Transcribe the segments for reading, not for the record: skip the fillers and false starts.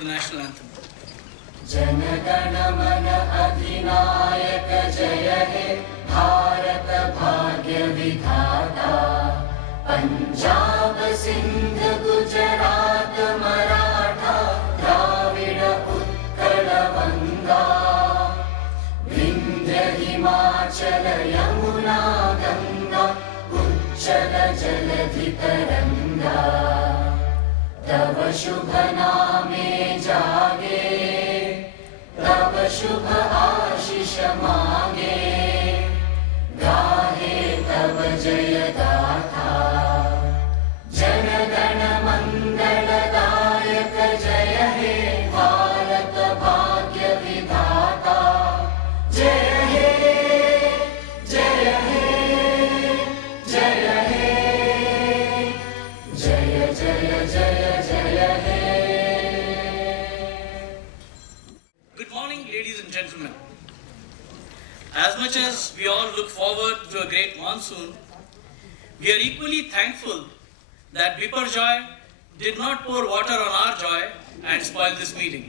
the national anthem. Jana Gana मन अधिनायक जय हे भारत भाग्य विधाता पंजाब सिंध गुजरात मराठा द्राविड़ उत्कल गंगा विंध्य हिमाचल यमुना गंगा उच्चल जलधि तरंगा तव शुभ नामे जागे तब शुभ आशीष मांगे गाहे तब जय गाथा जन गण मंगलदायक जय हे भारत भाग्य विधाता जय हे जय हे जय हे जय जय जय जय हे. Good morning, ladies and gentlemen. As much as we all look forward to a great monsoon, we are equally thankful that Biparjoy did not pour water on our joy and spoil this meeting.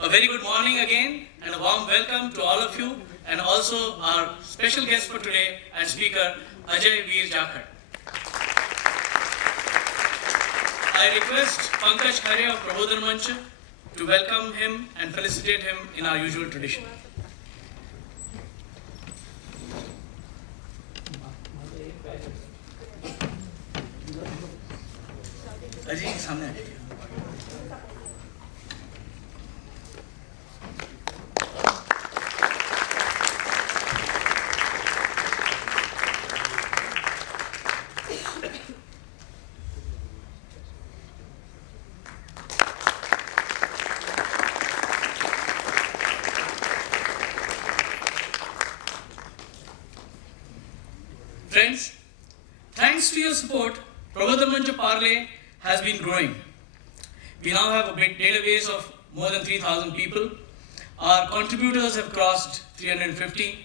A very good morning again and a warm welcome to all of you and also our special guest for today and speaker, Ajay Vir Jakhar. I request Pankaj Khare of Prabodhan Manch to welcome him and felicitate him in our usual tradition. Ajay, सामने आ जाइए. Friends, thanks to your support, Prabodhan Manch Parle has been growing. We now have a big database of more than 3,000 people. Our contributors have crossed 350.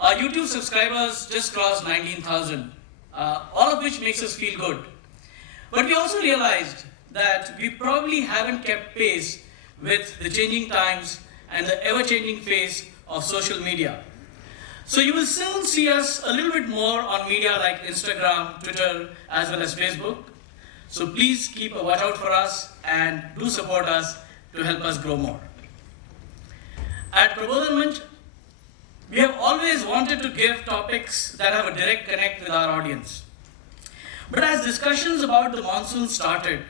Our YouTube subscribers just crossed 19,000, all of which makes us feel good. But we also realized that we probably haven't kept pace with the changing times and the ever-changing face of social media. So you will soon see us a little bit more on media like Instagram, Twitter, as well as Facebook. So please keep a watch out for us and do support us to help us grow more. At Prabodhan Manch, we have always wanted to give topics that have a direct connect with our audience. But as discussions about the monsoon started,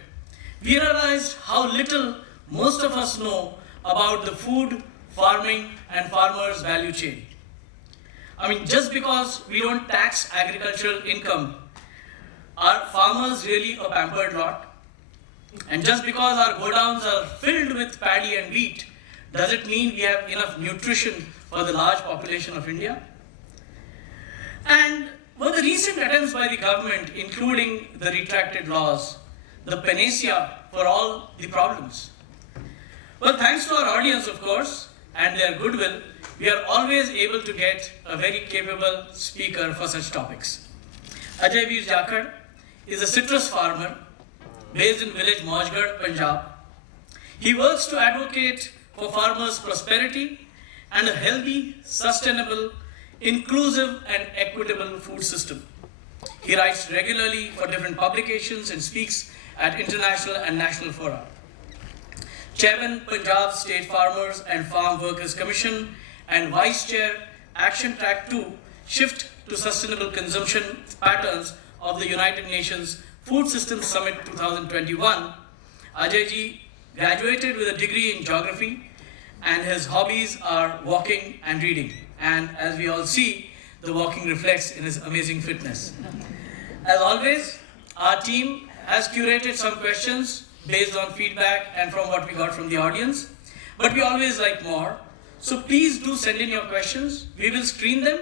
we realized how little most of us know about the food, farming, and farmers' value chain. I mean, just because we don't tax agricultural income, are farmers really a pampered lot? And just because our godowns are filled with paddy and wheat, does it mean we have enough nutrition for the large population of India? And were the recent attempts by the government, including the retracted laws, the panacea for all the problems? Well, thanks to our audience, of course, and their goodwill, we are always able to get a very capable speaker for such topics. Ajay Vir Jakhar is a citrus farmer based in village Maujgarh, Punjab. He works to advocate for farmers' prosperity and a healthy, sustainable, inclusive and equitable food system. He writes regularly for different publications and speaks at international and national fora. Chairman, Punjab State Farmers and Farm Workers Commission and Vice Chair, Action Track 2, Shift to Sustainable Consumption Patterns of the United Nations Food Systems Summit 2021, Ajay ji graduated with a degree in geography and his hobbies are walking and reading. And as we all see, the walking reflects in his amazing fitness. As always, our team has curated some questions based on feedback and from what we got from the audience, but we always like more. So please do send in your questions. We will screen them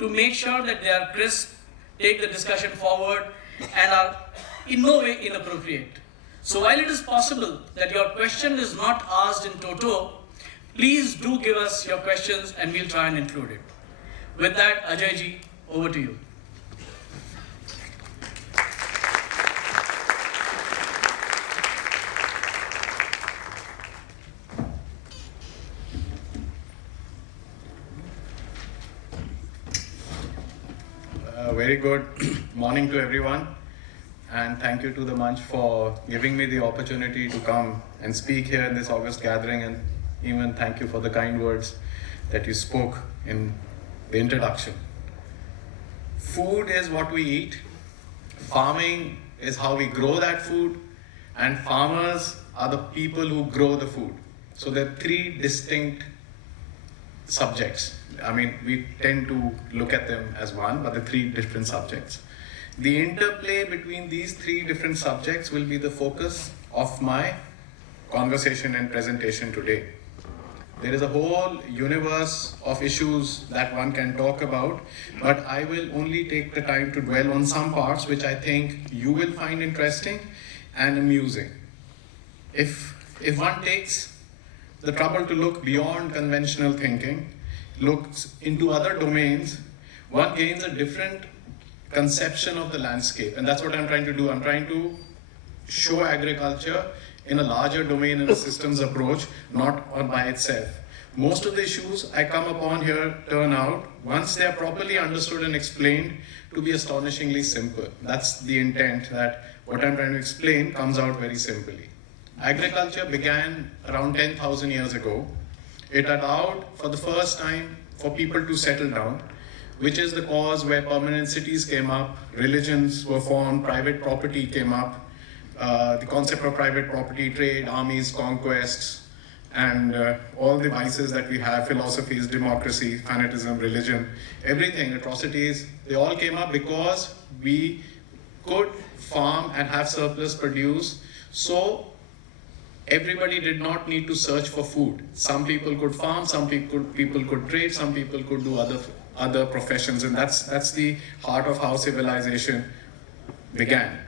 to make sure that they are crisp, take the discussion forward, and are in no way inappropriate. So while it is possible that your question is not asked in toto, please do give us your questions and we'll try and include it. With that, Ajay ji, over to you. very good morning to everyone, and thank you to the Manch for giving me the opportunity to come and speak here in this August gathering, and even thank you for the kind words that you spoke in the introduction. Food is what we eat, farming is how we grow that food, and farmers are the people who grow the food. So there are three distinct subjects. I mean, we tend to look at them as one, but the three different subjects. The interplay between these three different subjects will be the focus of my conversation and presentation today. There is a whole universe of issues that one can talk about, but I will only take the time to dwell on some parts which I think you will find interesting and amusing. If one takes the trouble to look beyond conventional thinking, looks into other domains, one gains a different conception of the landscape. And that's what I'm trying to do. I'm trying to show agriculture in a larger domain and a systems approach, not by itself. Most of the issues I come upon here turn out, once they are properly understood and explained, to be astonishingly simple. That's the intent, that what I'm trying to explain comes out very simply. Agriculture began around 10,000 years ago. It allowed for the first time for people to settle down, which is the cause where permanent cities came up, religions were formed, private property came up, the concept of private property, trade, armies, conquests, and all the vices that we have, philosophies, democracy, fanatism, religion, everything, atrocities, they all came up because we could farm and have surplus produce. So everybody did not need to search for food. Some people could farm, some people could trade, some people could do other professions, and that's the heart of how civilization began.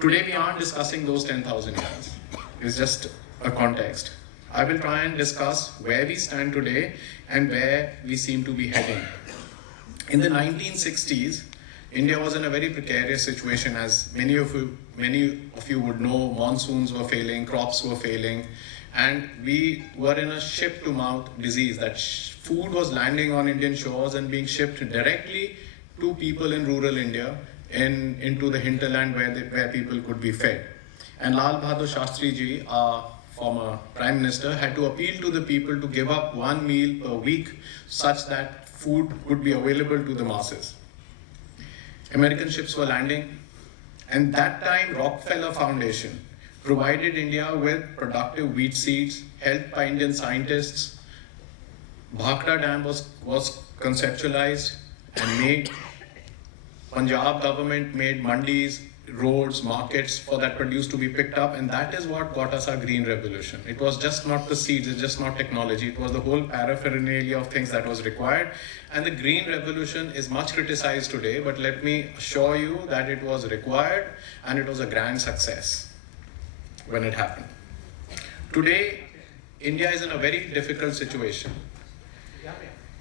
Today we aren't discussing those 10,000 years. It's just a context. I will try and discuss where we stand today and where we seem to be heading. In the 1960s, India was in a very precarious situation, as many of you would know. Monsoons were failing, crops were failing, and we were in a ship-to-mouth disease. That food was landing on Indian shores and being shipped directly to people in rural India, into the hinterland where people could be fed. And Lal Bahadur Shastri ji, our former Prime Minister, had to appeal to the people to give up one meal per week such that food would be available to the masses. American ships were landing, and that time Rockefeller Foundation provided India with productive wheat seeds, helped by Indian scientists. Bhakra Dam was conceptualized and made. Punjab government made mandis, roads, markets for that produce to be picked up, and that is what got us our green revolution. It was just not the seeds, it's just not technology, it was the whole paraphernalia of things that was required. And the green revolution is much criticized today, but let me assure you that it was required and it was a grand success when it happened. Today, India is in a very difficult situation.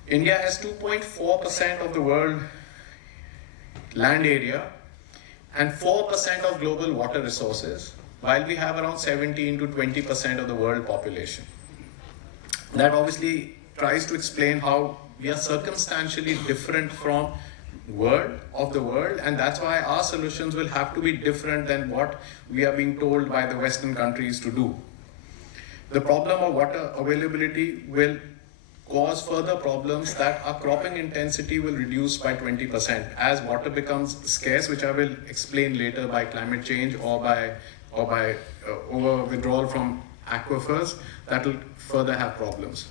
India has 2.4% of the world land area and 4% of global water resources, while we have around 17 to 20% of the world population. That obviously tries to explain how we are circumstantially different from the world, and that's why our solutions will have to be different than what we are being told by the Western countries to do. The problem of water availability will cause further problems, that our cropping intensity will reduce by 20% as water becomes scarce, which I will explain later, by climate change or by over withdrawal from aquifers. That will further have problems.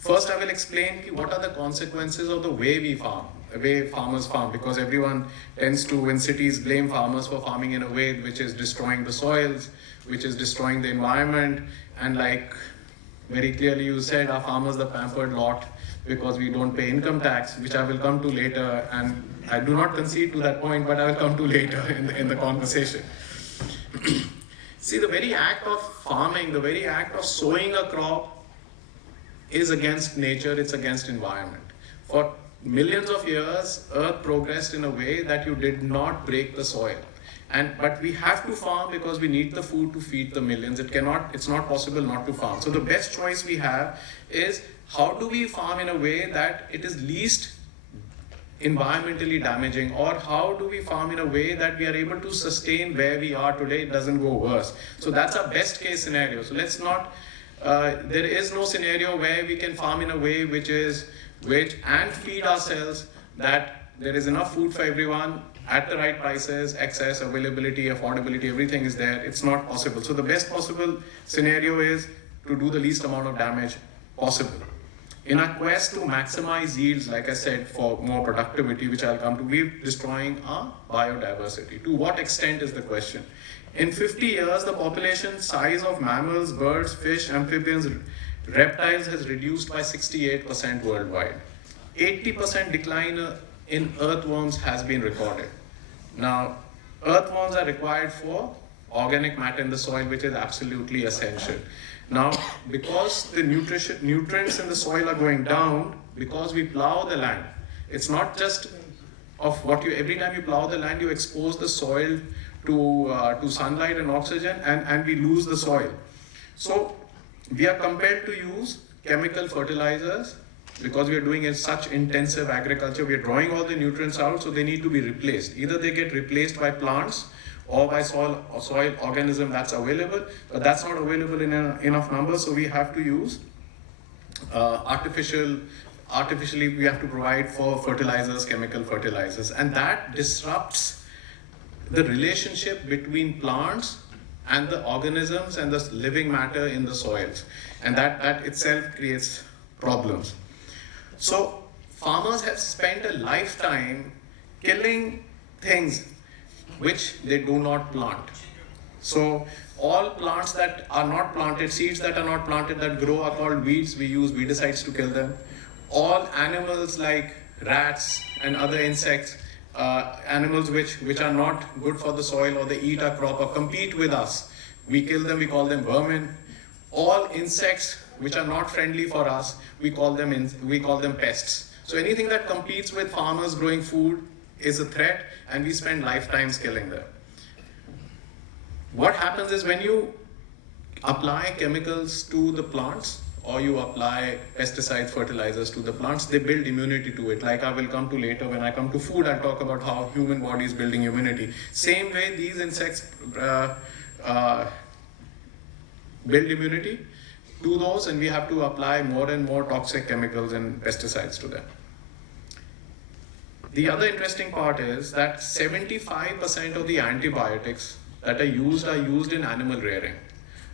First, I will explain what are the consequences of the way farmers farm, because everyone tends to, in cities, blame farmers for farming in a way which is destroying the soils, which is destroying the environment, and like very clearly you said, our farmers the pampered lot because we don't pay income tax, which I will come to later, and I do not concede to that point, but I will come to later in the conversation. See, the very act of farming, the very act of sowing a crop is against nature, it's against environment. For millions of years, Earth progressed in a way that you did not break the soil. But we have to farm because we need the food to feed the millions. It's not possible not to farm. So the best choice we have is, how do we farm in a way that it is least environmentally damaging, or how do we farm in a way that we are able to sustain where we are today, it doesn't go worse. So that's our best case scenario. So let's not, there is no scenario where we can farm in a way which and feed ourselves that there is enough food for everyone at the right prices, access, availability, affordability, everything is there. It's not possible. So the best possible scenario is to do the least amount of damage possible. In our quest to maximize yields, like I said, for more productivity, which I'll come to, we're destroying our biodiversity. To what extent is the question? In 50 years, the population size of mammals, birds, fish, amphibians, reptiles has reduced by 68% worldwide. 80% decline in earthworms has been recorded. Now, earthworms are required for organic matter in the soil, which is absolutely essential. Now, because the nutrients in the soil are going down, because we plow the land, it's not just of what you, every time you plow the land, you expose the soil to sunlight and oxygen, and we lose the soil. So we are compelled to use chemical fertilizers because we are doing such intensive agriculture. We are drawing all the nutrients out, so they need to be replaced. Either they get replaced by plants or by soil organism that's available, but that's not available in enough numbers, so we have to use artificially we have to provide for fertilizers, chemical fertilizers, and that disrupts the relationship between plants and the organisms and the living matter in the soils, and that itself creates problems. So farmers have spent a lifetime killing things which they do not plant. So all plants that are not planted, seeds that are not planted that grow are called weeds. We use weedicides to kill them. All animals like rats and other insects, animals which are not good for the soil, or they eat our crop or compete with us, we kill them, we call them vermin. All insects which are not friendly for us, we call them pests. So anything that competes with farmers growing food is a threat, and we spend lifetimes killing them. What happens is when you apply chemicals to the plants, or you apply pesticide fertilizers to the plants, they build immunity to it. Like I will come to later, when I come to food, I'll talk about how human body is building immunity. Same way these insects build immunity to those, and we have to apply more and more toxic chemicals and pesticides to them. The other interesting part is that 75% of the antibiotics that are used in animal rearing.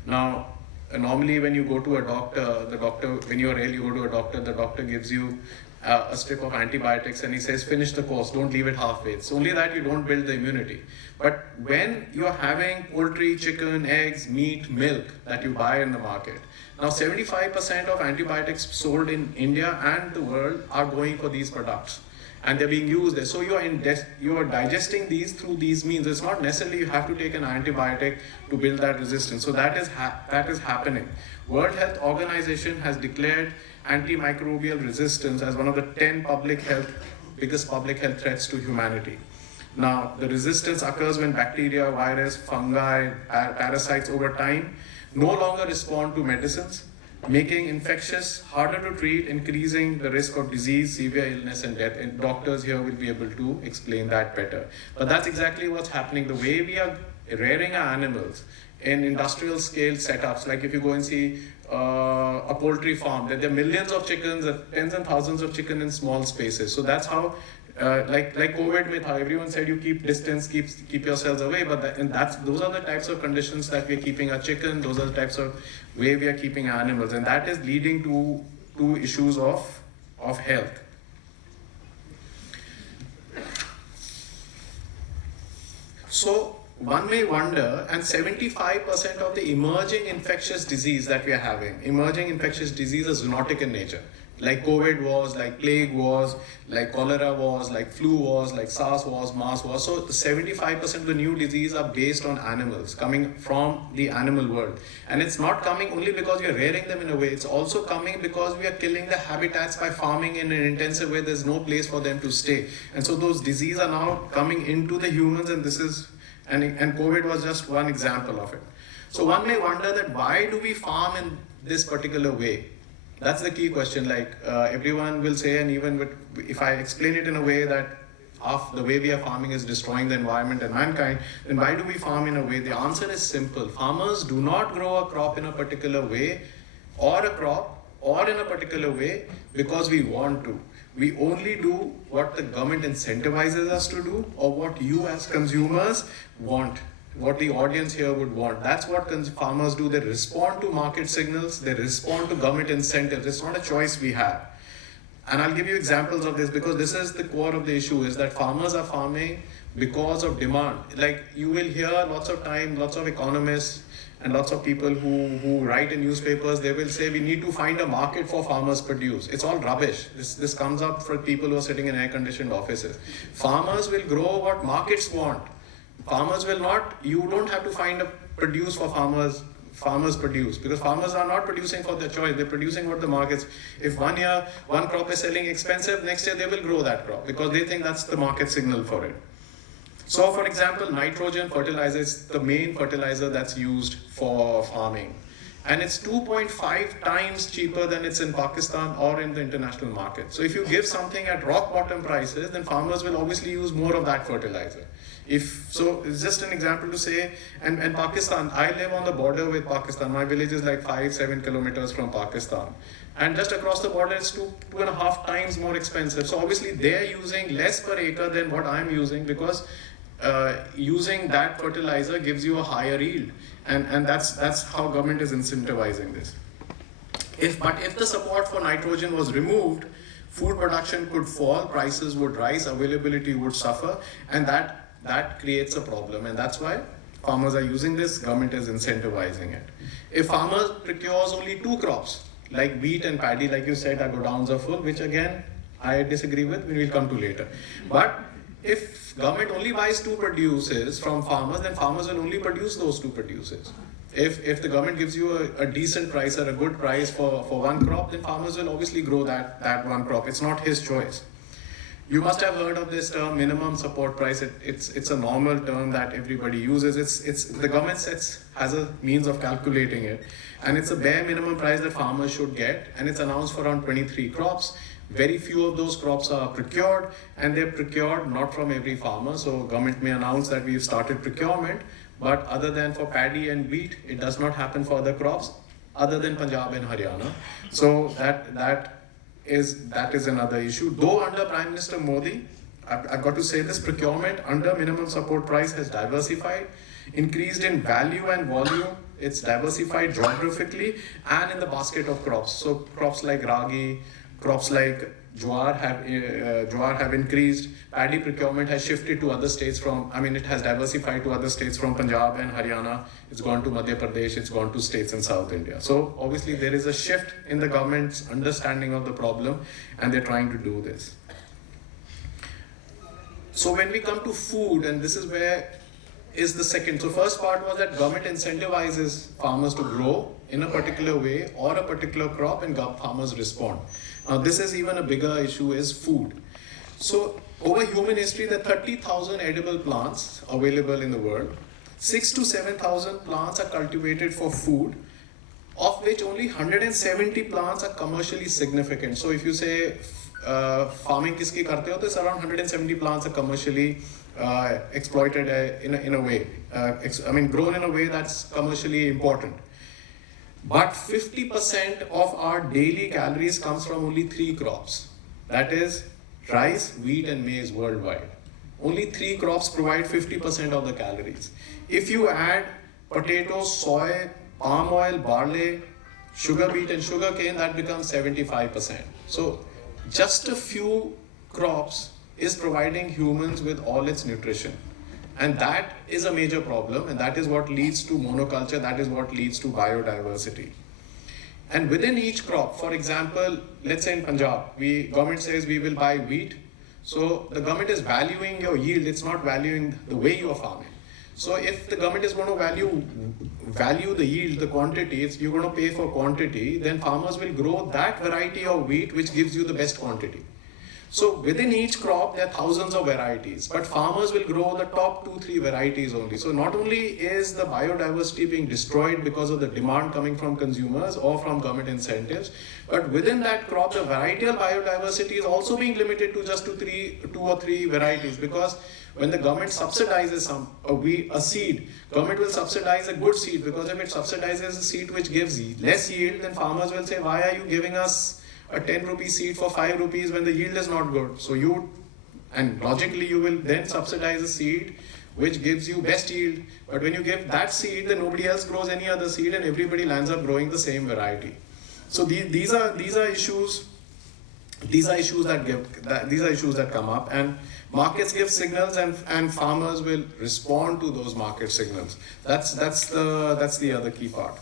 Now, normally when you go to a doctor, when you're ill, you go to a doctor, the doctor gives you a strip of antibiotics and he says, finish the course, don't leave it halfway. It's only that you don't build the immunity. But when you're having poultry, chicken, eggs, meat, milk that you buy in the market, now 75% of antibiotics sold in India and the world are going for these products, and they're being used there. So you are digesting these through these means. It's not necessarily you have to take an antibiotic to build that resistance. So that is happening. World Health Organization has declared antimicrobial resistance as one of the 10 biggest public health threats to humanity. Now, the resistance occurs when bacteria, virus, fungi, parasites over time no longer respond to medicines, making infectious harder to treat, increasing the risk of disease, severe illness, and death. And doctors here will be able to explain that better. But that's exactly what's happening. The way we are rearing our animals in industrial scale setups, like if you go and see a poultry farm, there are millions of chickens, tens and thousands of chickens in small spaces. So that's how, like COVID with how everyone said you keep distance, keep yourselves away, but those are the types of conditions that we're keeping our chicken, those are the types of way we are keeping our animals, and that is leading to issues of health. So one may wonder, and 75% of the emerging infectious disease that we are having, emerging infectious disease is zoonotic in nature. Like COVID was, like plague was, like cholera was, like flu was, like SARS was, MERS was. So the 75% of the new disease are based on animals, coming from the animal world. And it's not coming only because we are rearing them in a way, it's also coming because we are killing the habitats by farming in an intensive way. There's no place for them to stay. And so those diseases are now coming into the humans, and and COVID was just one example of it. So one may wonder that why do we farm in this particular way? That's the key question. Like everyone will say, and even if I explain it in a way that the way we are farming is destroying the environment and mankind, then why do we farm in a way? The answer is simple. Farmers do not grow a crop in a particular way or a crop or in a particular way because we want to. We only do what the government incentivizes us to do or what you as consumers want, what the audience here would want. That's what farmers do. They respond to market signals, they respond to government incentives. It's not a choice we have. And I'll give you examples of this because this is the core of the issue, is that farmers are farming because of demand. Like you will hear lots of economists and lots of people who write in newspapers, they will say we need to find a market for farmers' produce. It's all rubbish. This comes up for people who are sitting in air-conditioned offices. Farmers will grow what markets want. Farmers will not, you don't have to find a produce for farmers produce, because farmers are not producing for their choice, they're producing what the markets. If one year one crop is selling expensive, next year they will grow that crop because they think that's the market signal for it. So for example, nitrogen fertilizer is the main fertilizer that's used for farming, and it's 2.5 times cheaper than it's in Pakistan or in the international market. So if you give something at rock bottom prices, then farmers will obviously use more of that fertilizer. So it's just an example to say, and Pakistan, I live on the border with Pakistan. My village is like 5-7 kilometers from Pakistan. And just across the border, it's 2.5 times more expensive. So obviously they're using less per acre than what I'm using, because using that fertilizer gives you a higher yield. And that's how government is incentivizing this. But if the support for nitrogen was removed, food production could fall, prices would rise, availability would suffer, and that creates a problem, and that's why farmers are using this, government is incentivizing it. If farmers procures only 2 crops, like wheat and paddy, like you said, our godowns are full, which again, I disagree with, we will come to later. But if government only buys 2 produces from farmers, then farmers will only produce those 2 produces. If the government gives you a decent price or a good price for one crop, then farmers will obviously grow that one crop. It's not his choice. You must have heard of this term, minimum support price. It's a normal term that everybody uses. It's the government has a means of calculating it, and it's a bare minimum price that farmers should get, and it's announced for around 23 crops. Very few of those crops are procured, and they're procured not from every farmer. So government may announce that we've started procurement, but other than for paddy and wheat, it does not happen for other crops other than Punjab and Haryana. So that is another issue. Though under Prime Minister Modi, I've got to say this, procurement under minimum support price has diversified, increased in value and volume. It's diversified geographically and in the basket of crops. So crops like ragi, crops like jowar have increased. Paddy procurement has shifted to other states it has diversified to other states from Punjab and Haryana. It's gone to Madhya Pradesh, it's gone to states in South India. So obviously there is a shift in the government's understanding of the problem, and they're trying to do this. So when we come to food, and this is where is the second. So first part was that government incentivizes farmers to grow in a particular way or a particular crop, and farmers respond. Now this is even a bigger issue, is food. So over human history, there are 30,000 edible plants available in the world. 6,000 to 7,000 plants are cultivated for food, of which only 170 plants are commercially significant. So if you say farming kiski karte ho, it's around 170 plants are commercially exploited in a way, grown in a way that's commercially important. But 50% of our daily calories comes from only 3 crops. That is rice, wheat and maize worldwide. Only 3 crops provide 50% of the calories. If you add potatoes, soy, palm oil, barley, sugar beet and sugar cane, that becomes 75%. So just a few crops is providing humans with all its nutrition. And that is a major problem, and that is what leads to monoculture, that is what leads to biodiversity. And within each crop, for example, let's say in Punjab, government says we will buy wheat. So the government is valuing your yield, it's not valuing the way you are farming. So if the government is going to value the yield, the quantity, you're going to pay for quantity, then farmers will grow that variety of wheat which gives you the best quantity. So within each crop, there are thousands of varieties, but farmers will grow the top 2-3 varieties only. So not only is the biodiversity being destroyed because of the demand coming from consumers or from government incentives, but within that crop, the varietal biodiversity is also being limited to just 2 or 3 varieties, because when the government subsidizes a seed, government will subsidize a good seed, because if it subsidizes a seed which gives less yield, then farmers will say, why are you giving us a 10 rupee seed for 5 rupees when the yield is not good? So logically you will then subsidize a seed which gives you best yield. But when you give that seed, then nobody else grows any other seed and everybody lands up growing the same variety. So these are issues that come up, and markets give signals, and farmers will respond to those market signals. That's the other key part.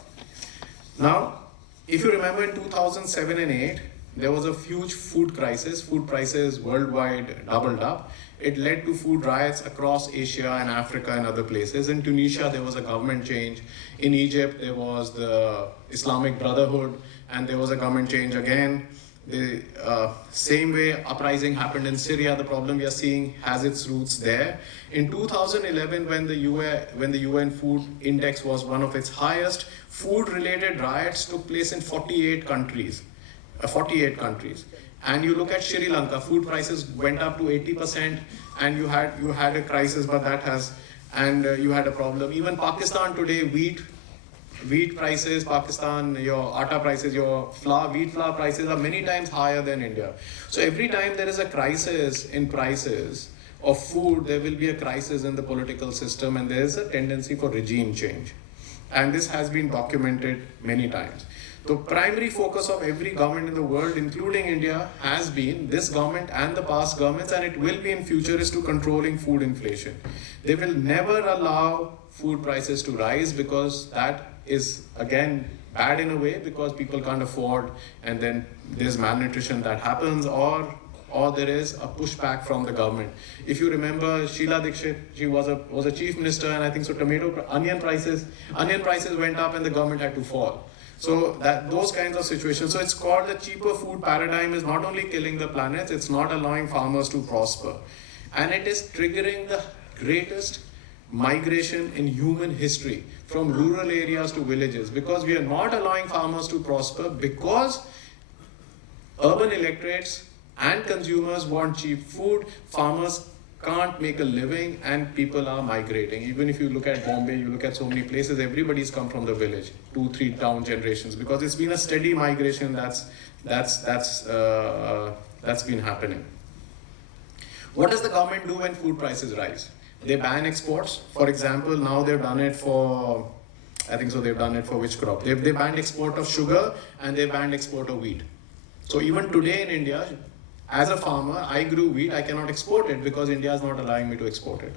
Now, if you remember in 2007 and 8, there was a huge food crisis. Food prices worldwide doubled up. It led to food riots across Asia and Africa and other places. In Tunisia, there was a government change. In Egypt, there was the Islamic Brotherhood, and there was a government change again. The same way uprising happened in Syria. The problem we are seeing has its roots there. In 2011, when the UN Food Index was one of its highest, food-related riots took place in 48 countries. And you look at Sri Lanka, food prices went up to 80%, and you had a crisis, but you had a problem. Even Pakistan today, wheat prices, your atta prices, your wheat flour prices are many times higher than India. So every time there is a crisis in prices of food, there will be a crisis in the political system, and there is a tendency for regime change. And this has been documented many times. The primary focus of every government in the world, including India, has been, this government and the past governments, and it will be in future, is to controlling food inflation. They will never allow food prices to rise, because that is again bad in a way, because people can't afford, and then there's malnutrition that happens, or there is a pushback from the government. If you remember, Sheila Dikshit, she was a chief minister, and I think so onion prices went up and the government had to fall. So those kinds of situations. So it's called the cheaper food paradigm is not only killing the planet, it's not allowing farmers to prosper. And it is triggering the greatest migration in human history from rural areas to villages, because we are not allowing farmers to prosper, because urban electorates and consumers want cheap food, farmers can't make a living, and people are migrating. Even if you look at Bombay, you look at so many places, everybody's come from the village, 2-3 down generations, because it's been a steady migration that's been happening. What does the government do when food prices rise? They ban exports. For example, now they've done it for, they've done it for which crop? They banned export of sugar, and they banned export of wheat. So even today in India, as a farmer, I grew wheat, I cannot export it because India is not allowing me to export it.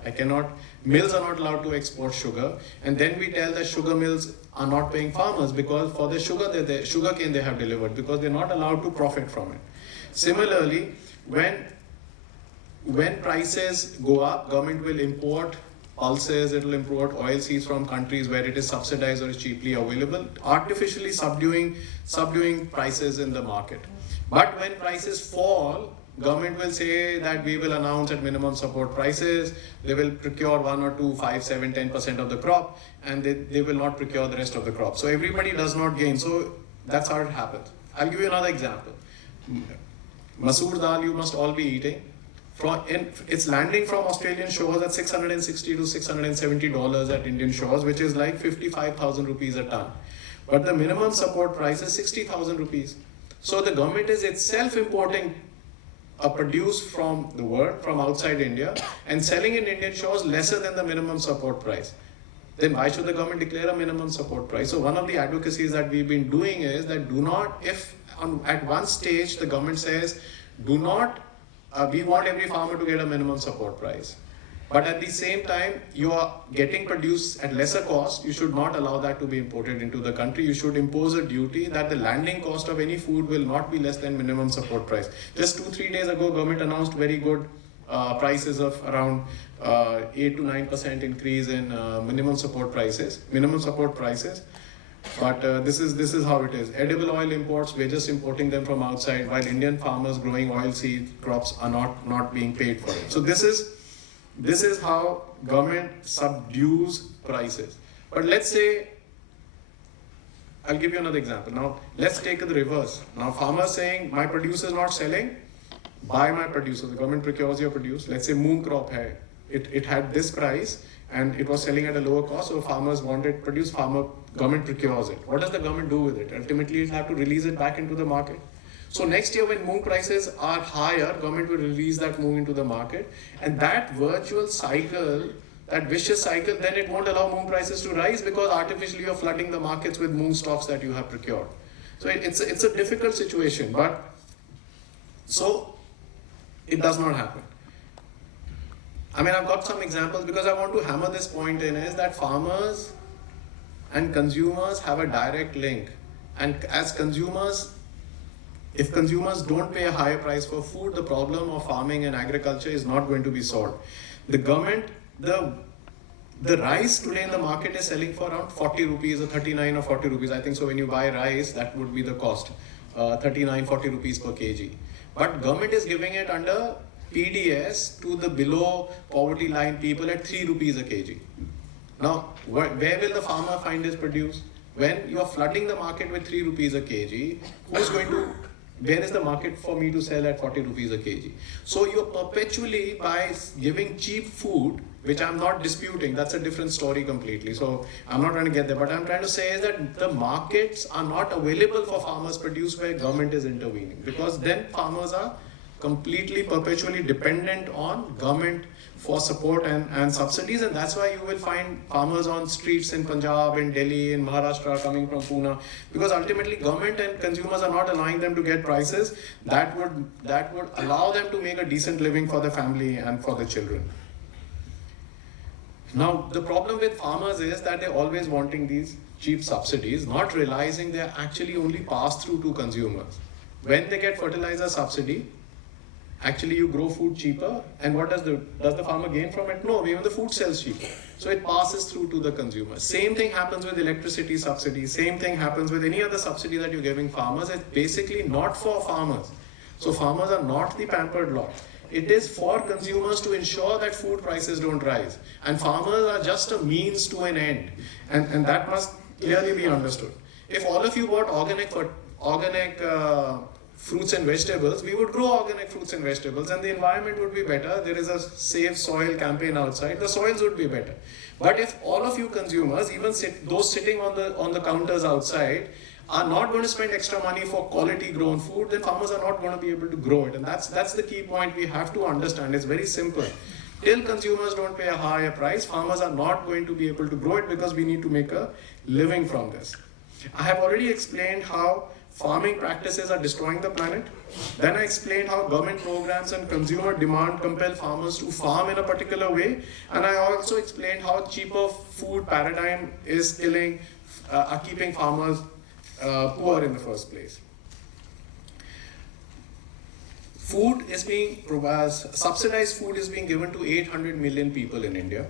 Mills are not allowed to export sugar, and then we tell that sugar mills are not paying farmers because for the sugar cane they have delivered, because they're not allowed to profit from it. Similarly, when prices go up, government will import pulses, it will import oil seeds from countries where it is subsidized or is cheaply available, artificially subduing prices in the market. But when prices fall, government will say that we will announce at minimum support prices, they will procure 1 or 2, 5, 7, 10% of the crop, and they will not procure the rest of the crop. So everybody does not gain. So that's how it happens. I'll give you another example. Masoor dal you must all be eating. It's landing from Australian shores at $660 to $670 at Indian shores, which is like 55,000 rupees a ton. But the minimum support price is 60,000 rupees. So the government is itself importing a produce from the world, from outside India, and selling in Indian shores lesser than the minimum support price. Then why should the government declare a minimum support price? So one of the advocacies that we've been doing is that at one stage the government says, we want every farmer to get a minimum support price. But at the same time, you are getting produce at lesser cost. You should not allow that to be imported into the country. You should impose a duty that the landing cost of any food will not be less than minimum support price. Just 2-3 days ago, government announced very good prices of around 8 to 9% increase in minimum support prices. But this is how it is. Edible oil imports, we're just importing them from outside, while Indian farmers growing oilseed crops are not being paid for it. So this is how government subdues prices. But let's say, I'll give you another example. Now let's take the reverse. Now farmers saying my produce is not selling, buy my produce. So the government procures your produce. Let's say moong crop hai. It had this price and it was selling at a lower cost, so farmers wanted produce, government procures it. What does the government do with it? Ultimately, it have to release it back into the market. So next year when moong prices are higher, government will release that moong into the market, and that virtual cycle, that vicious cycle, then it won't allow moong prices to rise because artificially you're flooding the markets with moong stocks that you have procured. So it's a difficult situation, but so it does not happen. I mean, I've got some examples because I want to hammer this point in, is that farmers and consumers have a direct link. And as consumers, if consumers don't pay a higher price for food, the problem of farming and agriculture is not going to be solved. The government, the rice today in the market is selling for around 40 rupees or 39 or 40 rupees. I think so when you buy rice, that would be the cost, 39, 40 rupees per kg. But government is giving it under PDS to the below poverty line people at 3 rupees a kg. Now, where will the farmer find his produce? When you are flooding the market with 3 rupees a kg, where is the market for me to sell at 40 rupees a kg? So you're perpetually, by giving cheap food, which I'm not disputing, that's a different story completely. So I'm not trying to get there, but I'm trying to say is that the markets are not available for farmers' produce where government is intervening, because then farmers are completely perpetually dependent on government for support and subsidies, and that's why you will find farmers on streets in Punjab, in Delhi, in Maharashtra coming from Pune, because ultimately government and consumers are not allowing them to get prices that would allow them to make a decent living for the family and for the children. Now the problem with farmers is that they're always wanting these cheap subsidies, not realizing they're actually only passed through to consumers. When they get fertilizer subsidy, actually you grow food cheaper, and what does the farmer gain from it? No, even the food sells cheaper. So it passes through to the consumer. Same thing happens with electricity subsidy, same thing happens with any other subsidy that you're giving farmers. It's basically not for farmers. So farmers are not the pampered lot. It is for consumers to ensure that food prices don't rise. And farmers are just a means to an end. And that must clearly be understood. If all of you bought organic fruits and vegetables, we would grow organic fruits and vegetables and the environment would be better. There is a Save Soil campaign outside, the soils would be better. But if all of you consumers, even those sitting on the counters outside, are not going to spend extra money for quality grown food, then farmers are not going to be able to grow it. And that's the key point we have to understand. It's very simple. Till consumers don't pay a higher price, farmers are not going to be able to grow it because we need to make a living from this. I have already explained how farming practices are destroying the planet. Then I explained how government programs and consumer demand compel farmers to farm in a particular way. And I also explained how cheaper food paradigm is keeping farmers poor in the first place. Subsidized food is being given to 800 million people in India.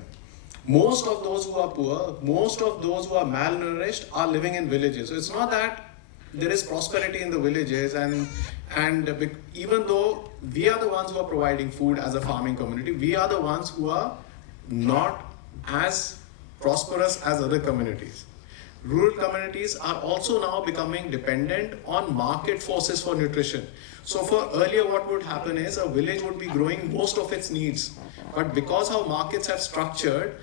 Most of those who are poor, most of those who are malnourished are living in villages. So it's not that there is prosperity in the villages, and even though we are the ones who are providing food as a farming community, we are the ones who are not as prosperous as other communities. Rural communities are also now becoming dependent on market forces for nutrition. So for earlier, what would happen is a village would be growing most of its needs. But because how markets have structured,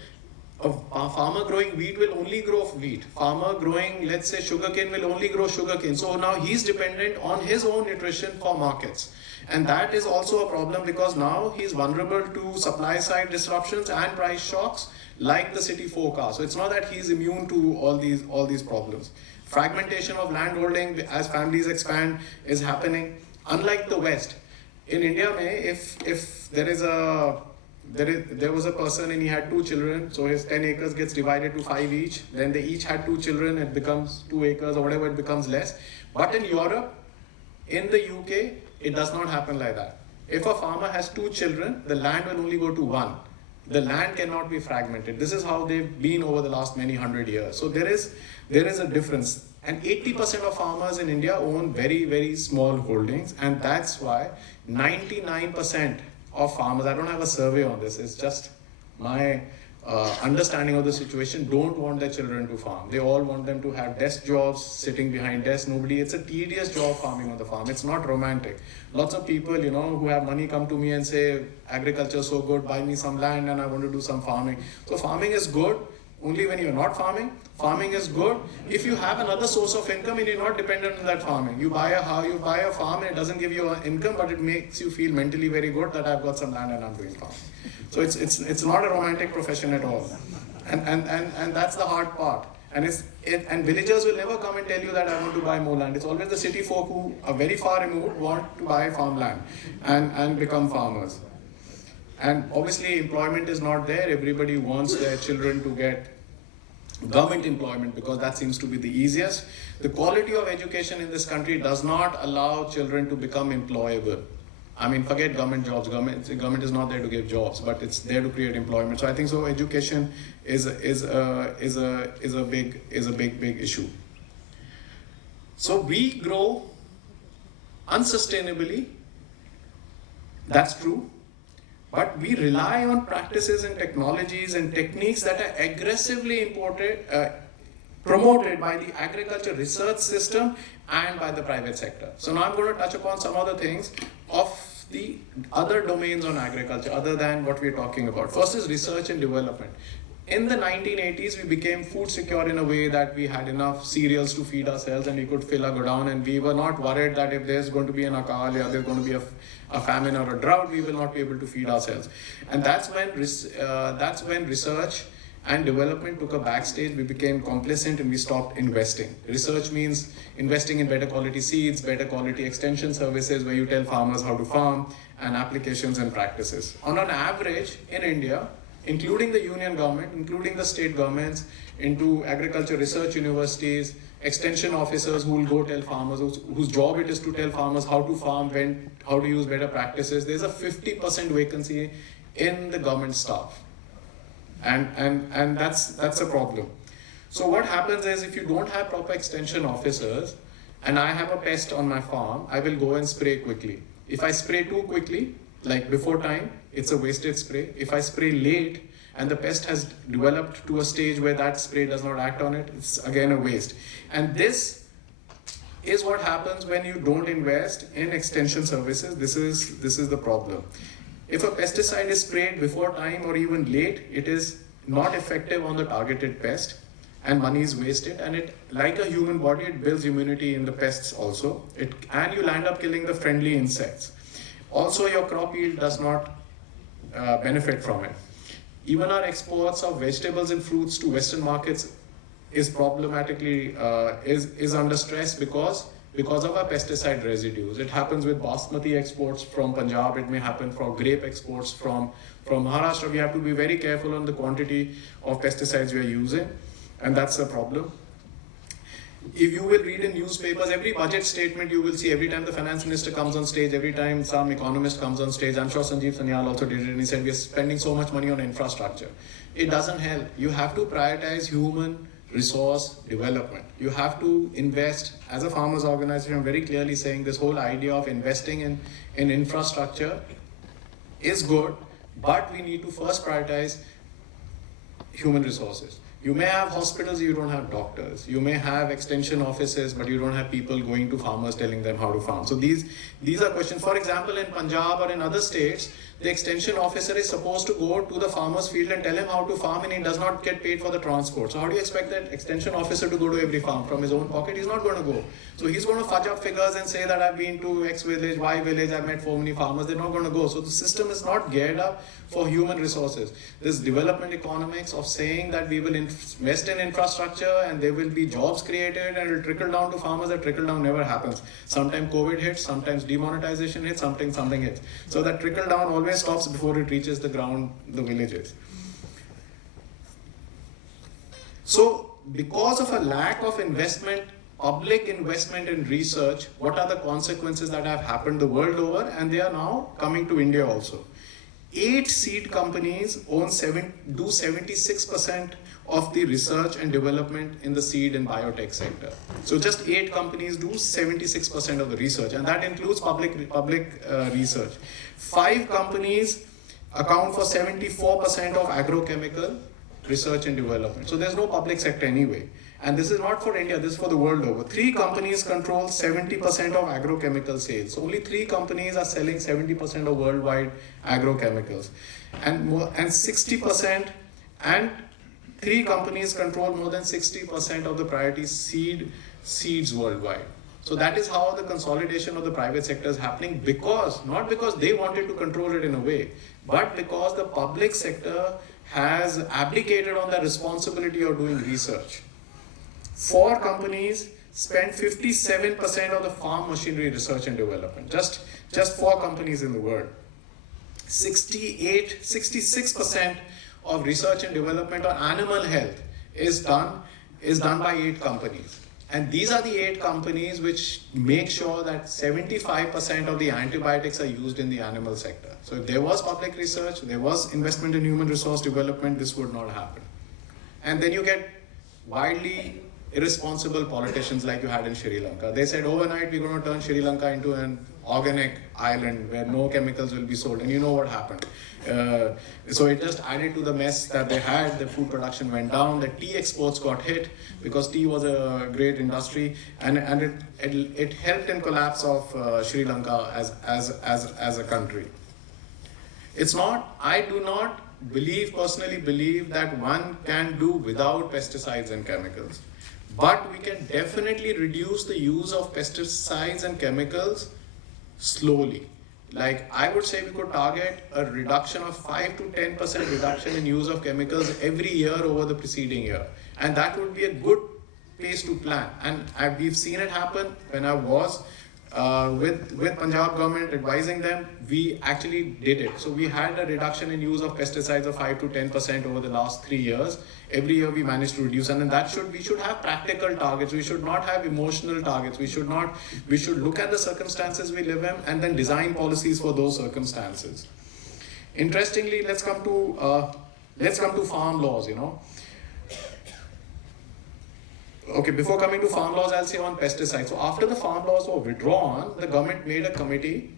a farmer growing wheat will only grow wheat. Farmer growing, let's say, sugarcane will only grow sugarcane. So now he's dependent on his own nutrition for markets. And that is also a problem because now he's vulnerable to supply side disruptions and price shocks like the city forecast. So it's not that he's immune to all these problems. Fragmentation of land holding as families expand is happening. Unlike the West, in India, if there was a person and he had 2 children, so his 10 acres gets divided to 5 each, then they each had 2 children, it becomes 2 acres or whatever, it becomes less. But in Europe, in the UK, it does not happen like that. If a farmer has 2 children, the land will only go to 1. The land cannot be fragmented. This is how they've been over the last many hundred years. So there is a difference. And 80% of farmers in India own very, very small holdings. And that's why 99% of farmers, I don't have a survey on this, it's just my understanding of the situation, don't want their children to farm. They all want them to have desk jobs, sitting behind desks. It's a tedious job farming on the farm. It's not romantic. Lots of people, who have money come to me and say, agriculture is so good, buy me some land and I want to do some farming. So farming is good only when you're not farming. Farming is good if you have another source of income and you're not dependent on that farming. You buy a house, you buy a farm, and it doesn't give you an income, but it makes you feel mentally very good that I've got some land and I'm doing farming. So it's not a romantic profession at all, and that's the hard part. And villagers will never come and tell you that I want to buy more land. It's always the city folk who are very far removed want to buy farmland and become farmers. And obviously employment is not there. Everybody wants their children to get government employment because that seems to be the easiest. The quality of education in this country does not allow children to become employable. Forget government jobs. Government is not there to give jobs, but it's there to create employment. So I think so. Education is a big issue. So we grow unsustainably. That's true. But we rely on practices and technologies and techniques that are aggressively promoted by the agriculture research system and by the private sector. So now I'm going to touch upon some other things of the other domains on agriculture other than what we're talking about. First is research and development. In the 1980s, we became food secure in a way that we had enough cereals to feed ourselves and we could fill our godown, and we were not worried that if there's going to be an akal or there's going to be a famine or a drought, we will not be able to feed ourselves. And that's when research and development took a backstage. We became complacent and we stopped investing. Research means investing in better quality seeds, better quality extension services where you tell farmers how to farm, and applications and practices. On an average in India, including the union government, including the state governments, into agriculture research universities, extension officers who will go tell farmers, whose job it is to tell farmers how to farm, how to use better practices. There's a 50% vacancy in the government staff. And that's a problem. So what happens is, if you don't have proper extension officers, and I have a pest on my farm, I will go and spray quickly. If I spray too quickly, like before time, it's a wasted spray. If I spray late and the pest has developed to a stage where that spray does not act on it, it's again a waste. And this is what happens when you don't invest in extension services. This is the problem. If a pesticide is sprayed before time or even late, it is not effective on the targeted pest and money is wasted, and it, like a human body, it builds immunity in the pests also. And you'll end up killing the friendly insects. Also, your crop yield does not benefit from it. Even our exports of vegetables and fruits to Western markets is problematically is under stress because of our pesticide residues. It happens with basmati exports from Punjab. It may happen for grape exports from Maharashtra. We have to be very careful on the quantity of pesticides we are using, and that's a problem. If you will read in newspapers, every budget statement you will see, every time the finance minister comes on stage, every time some economist comes on stage, I'm sure Sanjeev Sanyal also did it, and he said we are spending so much money on infrastructure. It doesn't help. You have to prioritize human resource development. You have to invest. As a farmers organization, I'm very clearly saying this whole idea of investing in infrastructure is good, but we need to first prioritize human resources. You may have hospitals, you don't have doctors. You may have extension offices, but you don't have people going to farmers telling them how to farm. So these are questions. For example, in Punjab or in other states, the extension officer is supposed to go to the farmer's field and tell him how to farm, and he does not get paid for the transport. So how do you expect that extension officer to go to every farm from his own pocket? He's not going to go. So he's going to fudge up figures and say that I've been to X village, Y village, I've met so many farmers. They're not going to go. So the system is not geared up for human resources. This development economics of saying that we will invest in infrastructure and there will be jobs created and it will trickle down to farmers, that trickle down never happens. Sometimes COVID hits, sometimes demonetization hits, sometimes something hits. So that trickle down always stops before it reaches the ground, the villages. So because of a lack of investment, public investment in research, what are the consequences that have happened the world over, and they are now coming to India also. 8 seed companies do 76% of the research and development in the seed and biotech sector. So just 8 companies do 76% of the research, and that includes public research. 5 companies account for 74% of agrochemical research and development. So there's no public sector anyway. And this is not for India, this is for the world over. 3 companies control 70% of agrochemical sales. So only 3 companies are selling 70% of worldwide agrochemicals. And 60%, and 3 companies control more than 60% of the priority seeds worldwide. So that is how the consolidation of the private sector is happening, not because they wanted to control it in a way, but because the public sector has abdicated on the responsibility of doing research. 4 companies spend 57% of the farm machinery research and development. Just 4 companies in the world. 66% of research and development on animal health is done by 8 companies. And these are the 8 companies which make sure that 75% of the antibiotics are used in the animal sector. So if there was public research, there was investment in human resource development, this would not happen. And then you get wildly irresponsible politicians like you had in Sri Lanka. They said overnight we're going to turn Sri Lanka into an organic island where no chemicals will be sold, and you know what happened. So it just added to the mess that they had. The food production went down, the tea exports got hit because tea was a great industry, and it helped in collapse of Sri Lanka as a country. I do not personally believe that one can do without pesticides and chemicals. But we can definitely reduce the use of pesticides and chemicals slowly. Like I would say we could target a reduction of 5 to 10% reduction in use of chemicals every year over the preceding year. And that would be a good place to plan. And we've seen it happen. When I was with Punjab government advising them, we actually did it. So we had a reduction in use of pesticides of 5 to 10% over the last 3 years. Every year we managed to reduce, and then we should have practical targets. We should not have emotional targets. We should look at the circumstances we live in and then design policies for those circumstances. Interestingly, let's come to farm laws, Okay, before coming to farm laws, I'll say on pesticides. So after the farm laws were withdrawn, the government made a committee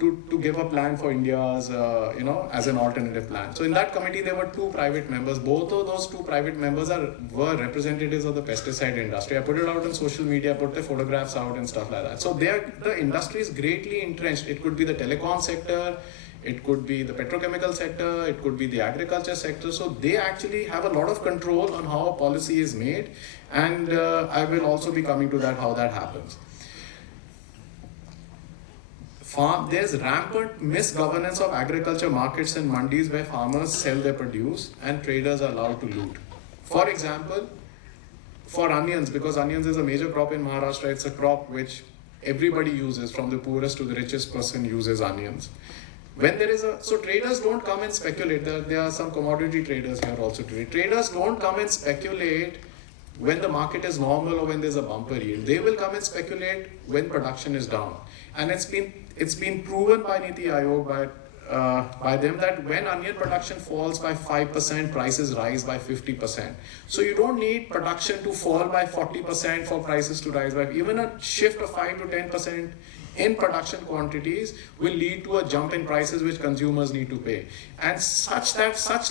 to give a plan for India's, as an alternative plan. So in that committee, there were 2 private members. Both of those 2 private members were representatives of the pesticide industry. I put it out on social media, put the photographs out and stuff like that. So the industry is greatly entrenched. It could be the telecom sector, it could be the petrochemical sector, it could be the agriculture sector. So they actually have a lot of control on how a policy is made, and I will also be coming to that, how that happens. There's rampant misgovernance of agriculture markets and mandis where farmers sell their produce and traders are allowed to loot. For example, for onions, because onions is a major crop in Maharashtra, it's a crop which everybody uses, from the poorest to the richest person uses onions. So traders don't come and speculate. There are some commodity traders here also today. Traders don't come and speculate when the market is normal or when there's a bumper yield. They will come and speculate when production is down. And it's been proven by Niti Aayog, by them, that when onion production falls by 5%, prices rise by 50%. So you don't need production to fall by 40% for prices to rise by, even a shift of 5 to 10% in production quantities will lead to a jump in prices which consumers need to pay. And such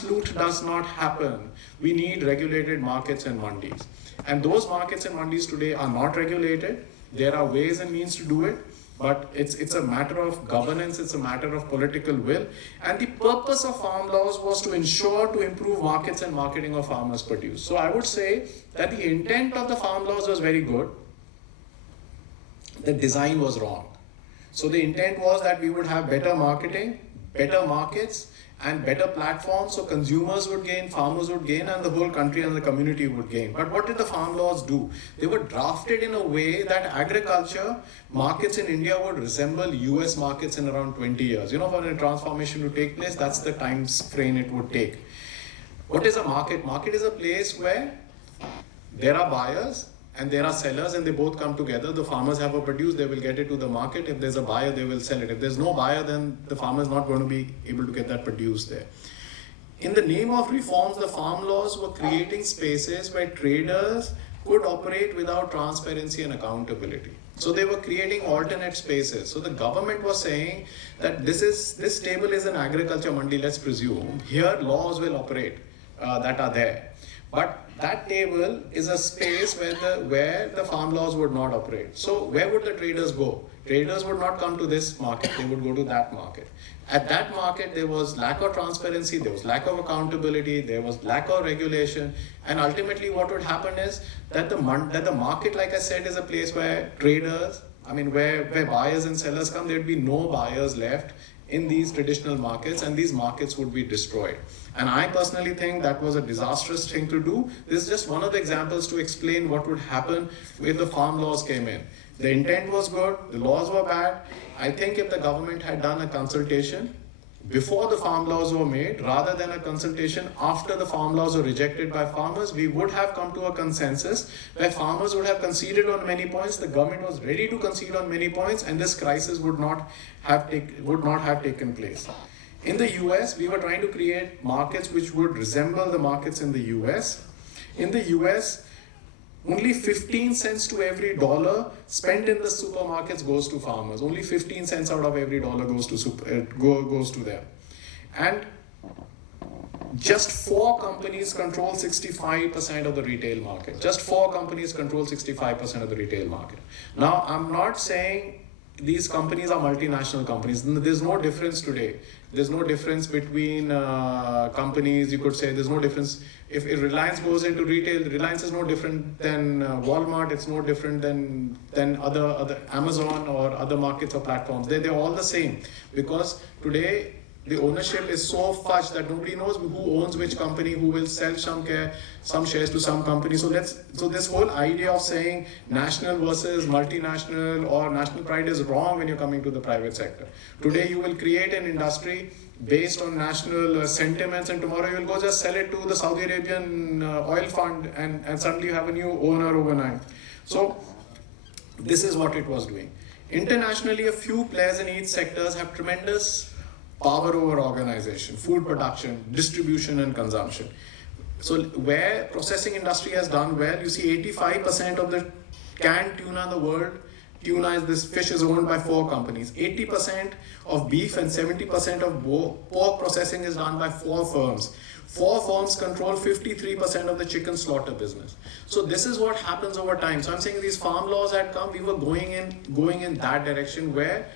loot does not happen, we need regulated markets and mandis. And those markets and mandis today are not regulated. There are ways and means to do it, but it's a matter of governance, it's a matter of political will. And the purpose of farm laws was to improve markets and marketing of farmers' produce. So I would say that the intent of the farm laws was very good. The design was wrong. So the intent was that we would have better marketing, better markets, and better platforms, so consumers would gain, farmers would gain, and the whole country and the community would gain. But what did the farm laws do? They were drafted in a way that agriculture markets in India would resemble US markets in around 20 years. For a transformation to take place, that's the time frame it would take. What is a market? Market is a place where there are buyers and there are sellers and they both come together. The farmers have a produce, they will get it to the market. If there's a buyer, they will sell it. If there's no buyer, then the farmer is not going to be able to get that produce there. In the name of reforms, the farm laws were creating spaces where traders could operate without transparency and accountability. So they were creating alternate spaces. So the government was saying that this table is an agriculture mandi, let's presume. Here laws will operate that are there. But that table is a space where the farm laws would not operate. So where would the traders go? Traders would not come to this market, they would go to that market. At that market, there was lack of transparency, there was lack of accountability, there was lack of regulation, and ultimately what would happen is that the market, like I said, is a place where traders, where buyers and sellers come, there would be no buyers left in these traditional markets, and these markets would be destroyed. And I personally think that was a disastrous thing to do. This is just one of the examples to explain what would happen if the farm laws came in. The intent was good, the laws were bad. I think if the government had done a consultation before the farm laws were made, rather than a consultation after the farm laws were rejected by farmers, we would have come to a consensus where farmers would have conceded on many points, the government was ready to concede on many points, and this crisis would not have taken place. In the US, we were trying to create markets which would resemble the markets in the US. In the US, only 15 cents to every dollar spent in the supermarkets goes to farmers. Only 15 cents out of every dollar goes to them. And just 4 companies control 65% of the retail market. Just 4 companies control 65% of the retail market. Now, I'm not saying these companies are multinational companies. There's no difference today. There's no difference between companies. You could say there's no difference. If Reliance goes into retail, Reliance is no different than Walmart. It's no different than other Amazon or other markets or platforms. They're all the same, because today the ownership is so fudged that nobody knows who owns which company, who will sell some shares to some company. So this whole idea of saying national versus multinational or national pride is wrong when you're coming to the private sector. Today you will create an industry based on national sentiments, and tomorrow you will go just sell it to the Saudi Arabian oil fund, and suddenly you have a new owner overnight. So this is what it was doing. Internationally, a few players in each sectors have tremendous power over organization, food production, distribution and consumption. So where processing industry has done well, you see 85% of the canned tuna in the world, this fish is owned by 4 companies. 80% of beef and 70% of pork processing is done by 4 firms. 4 firms control 53% of the chicken slaughter business. So this is what happens over time. So I'm saying these farm laws had come, we were going in that direction where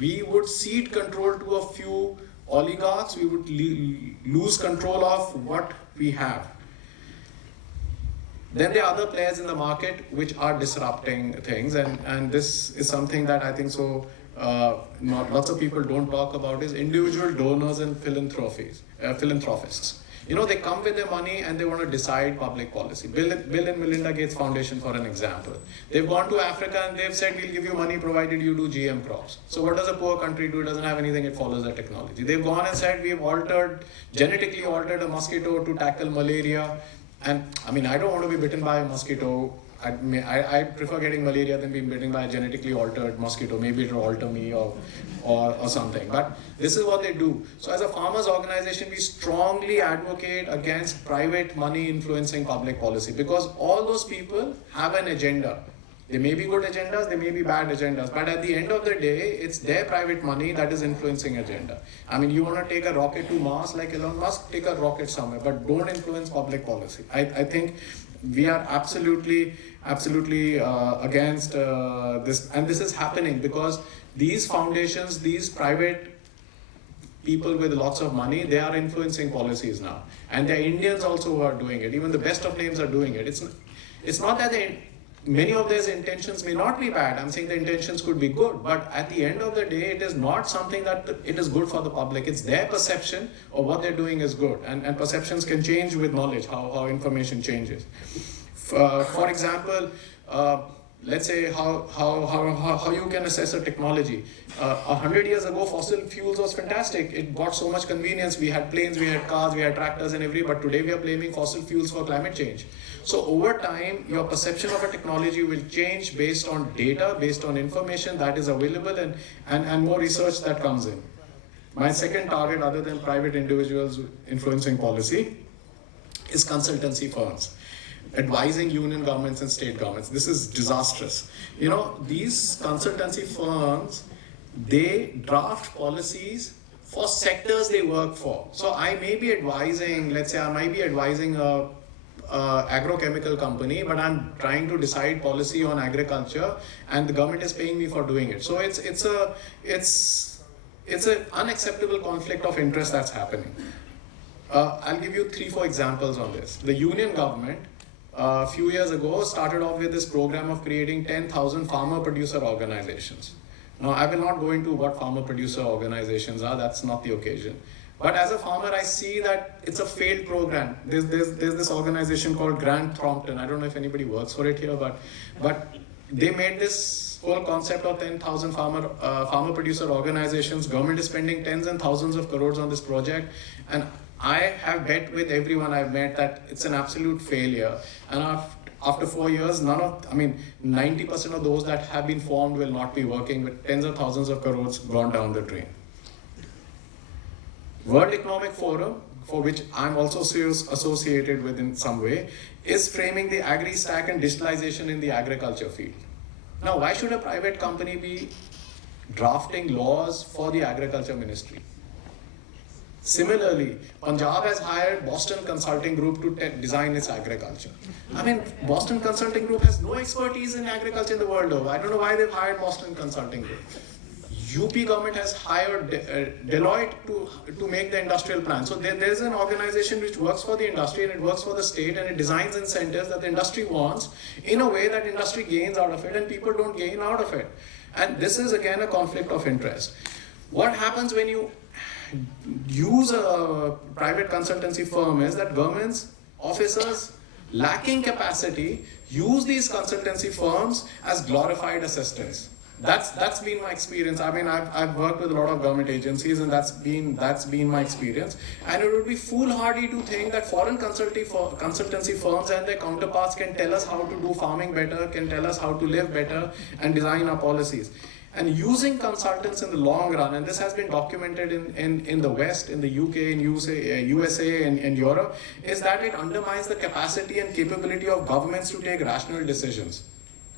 we would cede control to a few oligarchs, we would lose control of what we have. Then there are other players in the market which are disrupting things, and this is something that I think lots of people don't talk about, is individual donors and philanthropists. They come with their money and they want to decide public policy. Bill and Melinda Gates Foundation, for an example. They've gone to Africa and they've said, we'll give you money provided you do GM crops. So what does a poor country do? It doesn't have anything, it follows the technology. They've gone and said, we've genetically altered a mosquito to tackle malaria. And I don't want to be bitten by a mosquito. I prefer getting malaria than being bitten by a genetically altered mosquito. Maybe it'll alter me or something. But this is what they do. So as a farmers organization, we strongly advocate against private money influencing public policy, because all those people have an agenda. They may be good agendas, they may be bad agendas, but at the end of the day, it's their private money that is influencing agenda. You want to take a rocket to Mars like Elon Musk, take a rocket somewhere, but don't influence public policy. I think we are absolutely against this, and this is happening because these foundations, these private people with lots of money, they are influencing policies now, and there are Indians also who are doing it. Even the best of names are doing it. It's not that many of their intentions may not be bad. I'm saying the intentions could be good, but at the end of the day, it is not something that it is good for the public. It's their perception of what they're doing is good, and perceptions can change with knowledge, how information changes. For example, let's say how you can assess a technology. 100 years ago, fossil fuels was fantastic. It brought so much convenience. We had planes, we had cars, we had tractors and but today we are blaming fossil fuels for climate change. So over time, your perception of a technology will change based on data, based on information that is available, and more research that comes in. My second target, other than private individuals influencing policy, is consultancy firms, advising union governments and state governments. This is disastrous. You know, these consultancy firms, they draft policies for sectors they work for. So I may be advising, let's say I might be advising a agrochemical company, but I'm trying to decide policy on agriculture, and the government is paying me for doing it. So it's an unacceptable conflict of interest that's happening. I'll give you 3-4 examples on this. The union government, a few years ago, started off with this program of creating 10,000 farmer-producer organizations. Now, I will not go into what farmer-producer organizations are, that's not the occasion. But as a farmer, I see that it's a failed program. There's this organization called Grant Thornton. I don't know if anybody works for it here, but they made this whole concept of 10,000 farmer-producer organizations. Government is spending tens and thousands of crores on this project, and I have bet with everyone I've met that it's an absolute failure. And after 4 years, 90% of those that have been formed will not be working, with tens of thousands of crores gone down the drain. World Economic Forum, for which I'm also associated with in some way, is framing the agri-stack and digitalization in the agriculture field. Now, why should a private company be drafting laws for the agriculture ministry? Similarly, Punjab has hired Boston Consulting Group to design its agriculture. I mean, Boston Consulting Group has no expertise in agriculture in the world over. I don't know why they've hired Boston Consulting Group. UP government has hired Deloitte to make the industrial plan. So there's an organization which works for the industry and it works for the state, and it designs incentives that the industry wants in a way that industry gains out of it and people don't gain out of it. And this is again a conflict of interest. What happens when you use a private consultancy firm is that governments, officers lacking capacity, use these consultancy firms as glorified assistants. That's been my experience. I mean, I've worked with a lot of government agencies, and that's been my experience. And it would be foolhardy to think that foreign consultancy firms and their counterparts can tell us how to do farming better, can tell us how to live better, and design our policies. And using consultants in the long run, and this has been documented in the West, in the UK, in USA and Europe, is that it undermines the capacity and capability of governments to take rational decisions.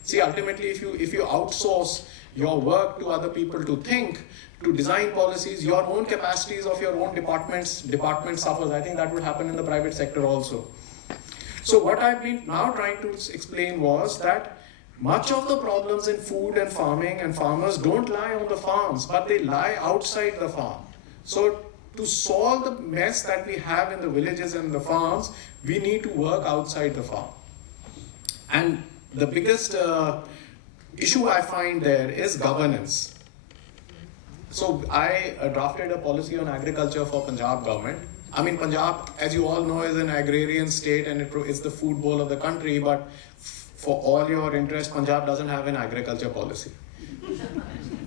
See, ultimately, if you outsource your work to other people to think, to design policies, your own capacities of your own department suffers. I think that would happen in the private sector also. So what I've been now trying to explain was that much of the problems in food and farming and farmers don't lie on the farms, but they lie outside the farm. So to solve the mess that we have in the villages and the farms, we need to work outside the farm. And the biggest issue I find there is governance. So I drafted a policy on agriculture for Punjab government. I mean, Punjab, as you all know, is an agrarian state and it's the food bowl of the country, but for all your interest, Punjab doesn't have an agriculture policy.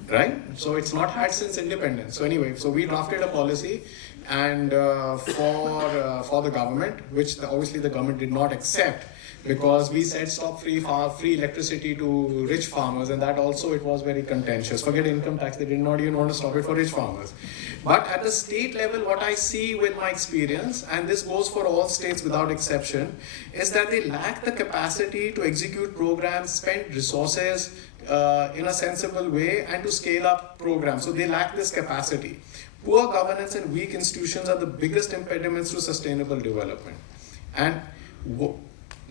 Right? So it's not had since independence. So anyway, so we drafted a policy and for the government, which obviously the government did not accept, because we said stop free electricity to rich farmers, and that also it was very contentious. Forget income tax, they did not even want to stop it for rich farmers. But at the state level, what I see with my experience, and this goes for all states without exception, is that they lack the capacity to execute programs, spend resources in a sensible way, and to scale up programs. So they lack this capacity. Poor governance and weak institutions are the biggest impediments to sustainable development. And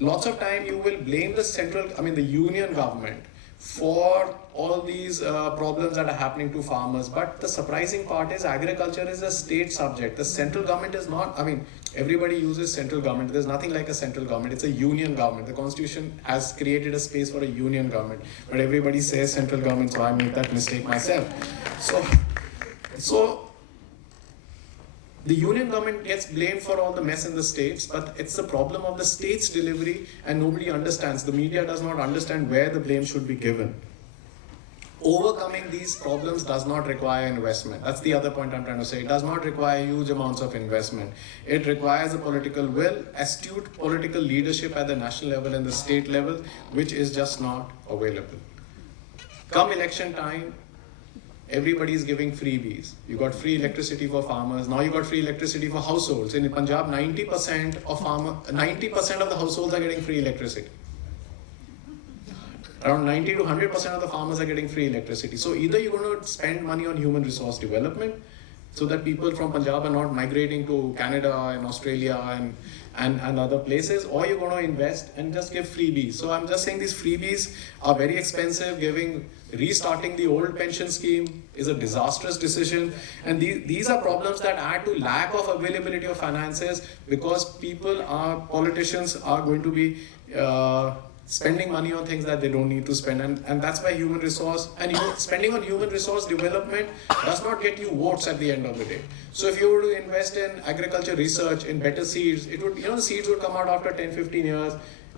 lots of time you will blame the union government for all these problems that are happening to farmers. But the surprising part is agriculture is a state subject. The central government is not, everybody uses central government. There's nothing like a central government. It's a union government. The constitution has created a space for a union government. But everybody says central government, so I made that mistake myself. So the union government gets blamed for all the mess in the states, but it's the problem of the state's delivery, and nobody understands. The media does not understand where the blame should be given. Overcoming these problems does not require investment. That's the other point I'm trying to say. It does not require huge amounts of investment. It requires a political will, astute political leadership at the national level and the state level, which is just not available. Come election time, everybody is giving freebies. You got free electricity for farmers. Now you got free electricity for households. In Punjab, 90% of the households are getting free electricity. Around 90 to 100% of the farmers are getting free electricity. So either you're going to spend money on human resource development so that people from Punjab are not migrating to Canada and Australia and other places, or you're going to invest and just give freebies. So I'm just saying these freebies are very expensive. Restarting the old pension scheme is a disastrous decision. And these are problems that add to lack of availability of finances, because politicians are going to be spending money on things that they don't need to spend, and that's why human resource spending on human resource development does not get you votes at the end of the day. So if you were to invest in agriculture research, in better seeds, it would, the seeds would come out after 10-15 years,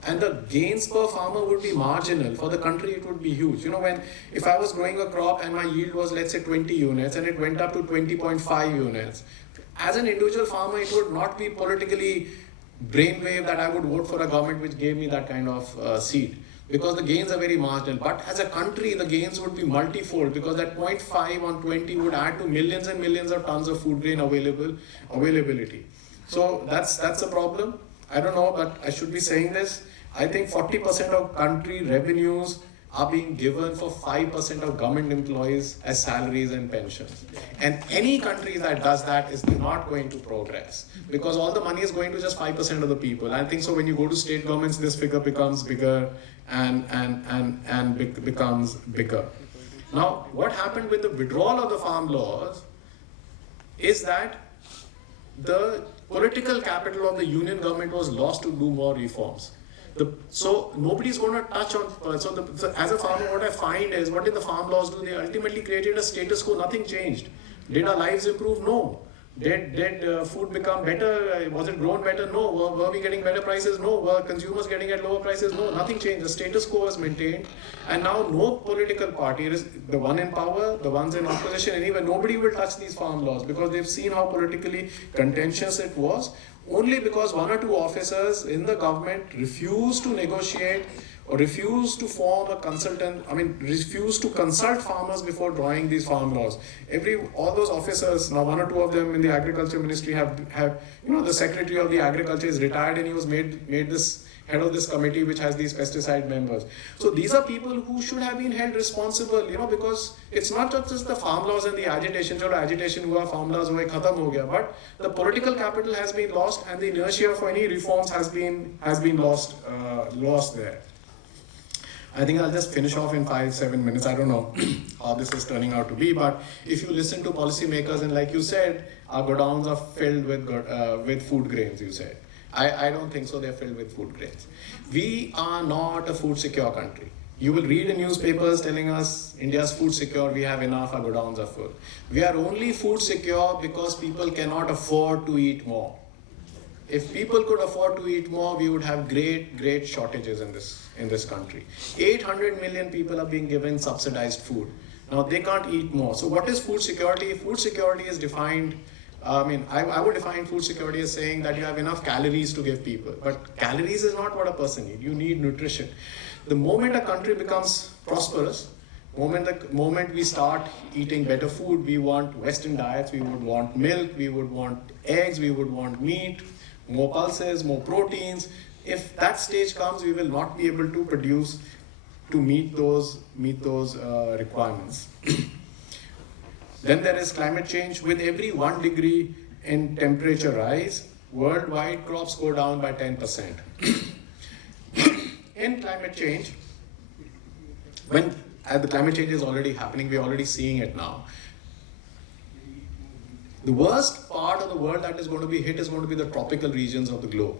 and the gains per farmer would be marginal. For the country, it would be huge. If I was growing a crop and my yield was, let's say, 20 units and it went up to 20.5 units, as an individual farmer, it would not be politically brainwave that I would vote for a government which gave me that kind of seed, because the gains are very marginal. But as a country, the gains would be multifold, because that 0.5 on 20 would add to millions and millions of tons of food grain availability. So that's a problem. I don't know, but I should be saying this. I think 40% of country revenues are being given for 5% of government employees as salaries and pensions. And any country that does that is not going to progress, because all the money is going to just 5% of the people. I think so when you go to state governments, this figure becomes bigger and becomes bigger. Now, what happened with the withdrawal of the farm laws is that the political capital of the union government was lost to do more reforms. So nobody's going to touch on. So as a farmer, what I find is, what did the farm laws do? They ultimately created a status quo. Nothing changed. Did our lives improve? No. Did food become better? Was it grown better? No. Were we getting better prices? No. Were consumers getting at lower prices? No. Nothing changed. The status quo was maintained, and now no political party, it is the one in power, the ones in opposition, anyway, nobody will touch these farm laws, because they've seen how politically contentious it was. Only because one or two officers in the government refused to negotiate or refused to refused to consult farmers before drawing these farm laws. All those officers, now one or two of them in the agriculture ministry have the secretary of the agriculture is retired, and he was made this head of this committee which has these pesticide members. So these are people who should have been held responsible, because it's not just the farm laws and the agitation. Farm laws khatam ho gaya, but the political capital has been lost, and the inertia for any reforms has been lost there. I think I'll just finish off in 5-7 minutes. I don't know how this is turning out to be, but if you listen to policymakers, and like you said, our godowns are filled with food grains, you said. I don't think so. They're filled with food grains. We are not a food secure country. You will read in newspapers telling us India's food secure, we have enough, our godowns are full. We are only food secure because people cannot afford to eat more. If people could afford to eat more, we would have great shortages in this country. 800 million people are being given subsidized food. Now they can't eat more. So what is food security? Food security is defined. I would define food security as saying that you have enough calories to give people. But calories is not what a person needs. You need nutrition. The moment a country becomes prosperous, the moment we start eating better food, we want Western diets, we would want milk, we would want eggs, we would want meat, more pulses, more proteins. If that stage comes, we will not be able to produce to meet those requirements. Then there is climate change. With every 1 degree in temperature rise, worldwide crops go down by 10%. In climate change, when the climate change is already happening, we're already seeing it now. The worst part of the world that is going to be hit is going to be the tropical regions of the globe.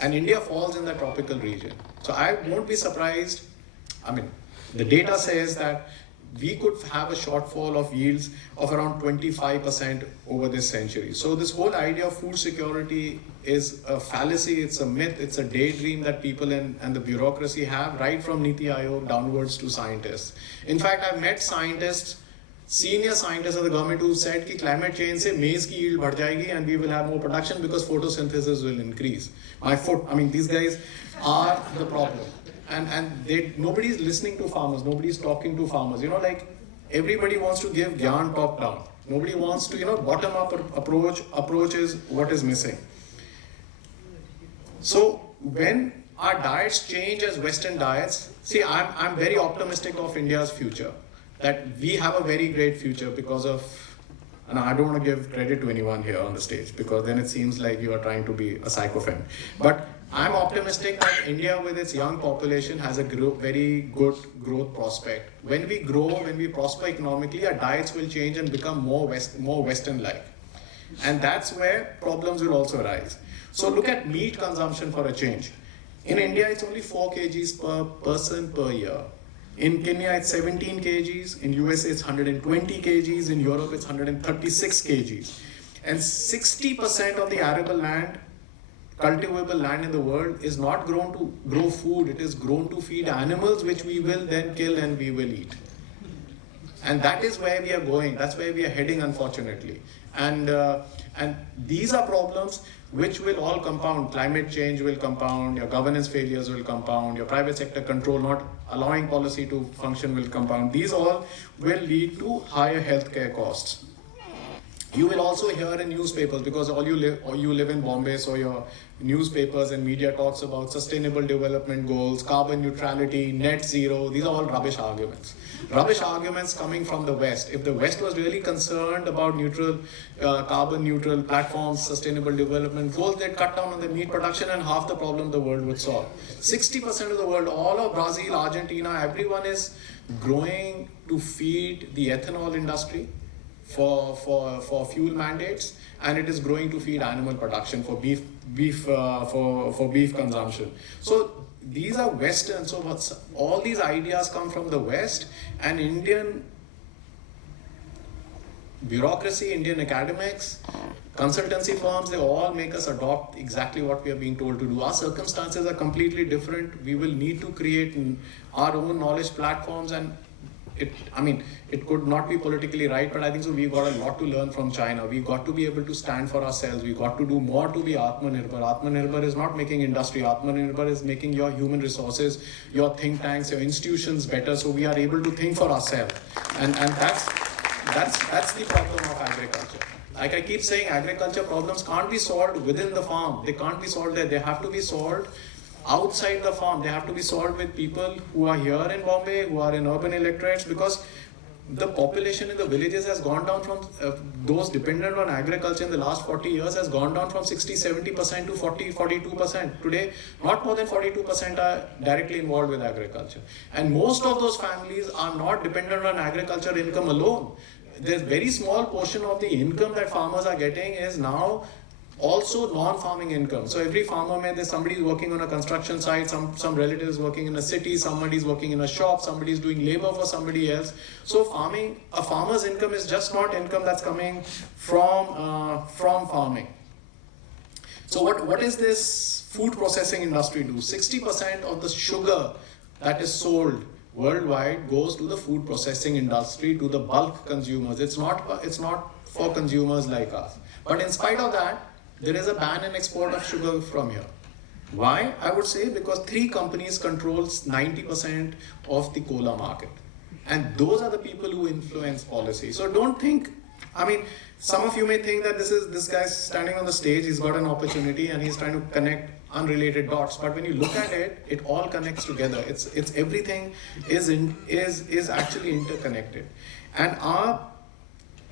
And India falls in that tropical region. So I won't be surprised. The data says that we could have a shortfall of yields of around 25% over this century. So this whole idea of food security is a fallacy, it's a myth, it's a daydream that people and the bureaucracy have, right from Niti Aayog downwards to scientists. In fact, I've met scientists, senior scientists of the government who said that climate change se maize ki yield बढ़ जाएगी and we will have more production because photosynthesis will increase. These guys are the problem. And nobody is listening to farmers, nobody is talking to farmers. Everybody wants to give gyan top down. Nobody wants to, bottom up approach is what is missing. So when our diets change as Western diets, see, I'm very optimistic of India's future, that we have a very great future because of, and I don't want to give credit to anyone here on the stage because then it seems like you are trying to be a sycophant. But I'm optimistic that India with its young population has a very good growth prospect. When we grow, when we prosper economically, our diets will change and become more Western-like. And that's where problems will also arise. So look at meat consumption for a change. In India, it's only 4 kgs per person per year. In Kenya, it's 17 kgs. In USA, it's 120 kgs. In Europe, it's 136 kgs. And 60% of the arable land, cultivable land in the world, is not grown to grow food. It is grown to feed animals, which we will then kill and we will eat. And that is where we are going. That's where we are heading, unfortunately. And these are problems which will all compound. Climate change will compound, your governance failures will compound, your private sector control not allowing policy to function will compound. These all will lead to higher healthcare costs. You will also hear in newspapers, because you live in Bombay, so your newspapers and media talks about sustainable development goals, carbon neutrality, net zero. These are all rubbish arguments. Rubbish arguments coming from the West. If the West was really concerned about carbon neutral platforms, sustainable development goals, they'd cut down on the meat production and half the problem the world would solve. 60% of the world, all of Brazil, Argentina, everyone is growing to feed the ethanol industry for fuel mandates, and it is growing to feed animal production for beef consumption. So these are Western. So all these ideas come from the West, and Indian bureaucracy, Indian academics, consultancy firms, they all make us adopt exactly what we are being told to do. Our circumstances are completely different. We will need to create our own knowledge platforms, and it could not be politically right, but I think so we've got a lot to learn from China. We've got to be able to stand for ourselves. We've got to do more to be Atmanirbhar. Atmanirbhar is not making industry. Atmanirbhar is making your human resources, your think tanks, your institutions better, so we are able to think for ourselves. And that's the problem of agriculture. Like I keep saying, agriculture problems can't be solved within the farm. They can't be solved there. They have to be solved outside the farm. They have to be solved with people who are here in Bombay, who are in urban electorates, because the population in the villages has gone down from those dependent on agriculture in the last 40 years has gone down from 60-70% to 40-42%. Today, not more than 42% are directly involved with agriculture. And most of those families are not dependent on agriculture income alone. There's very small portion of the income that farmers are getting is now also non-farming income. So every farmer, there's somebody working on a construction site, some relatives working in a city, somebody's working in a shop, somebody's doing labor for somebody else. So a farmer's income is just not income that's coming from farming. So what is this food processing industry do? 60% of the sugar that is sold worldwide goes to the food processing industry, to the bulk consumers. It's not for consumers like us. But in spite of that, there is a ban in export of sugar from here. Why? I would say because 3 companies controls 90% of the cola market. And those are the people who influence policy. So don't think, some of you may think that this guy's standing on the stage, he's got an opportunity and he's trying to connect unrelated dots. But when you look at it, it all connects together. It's everything is actually interconnected. And our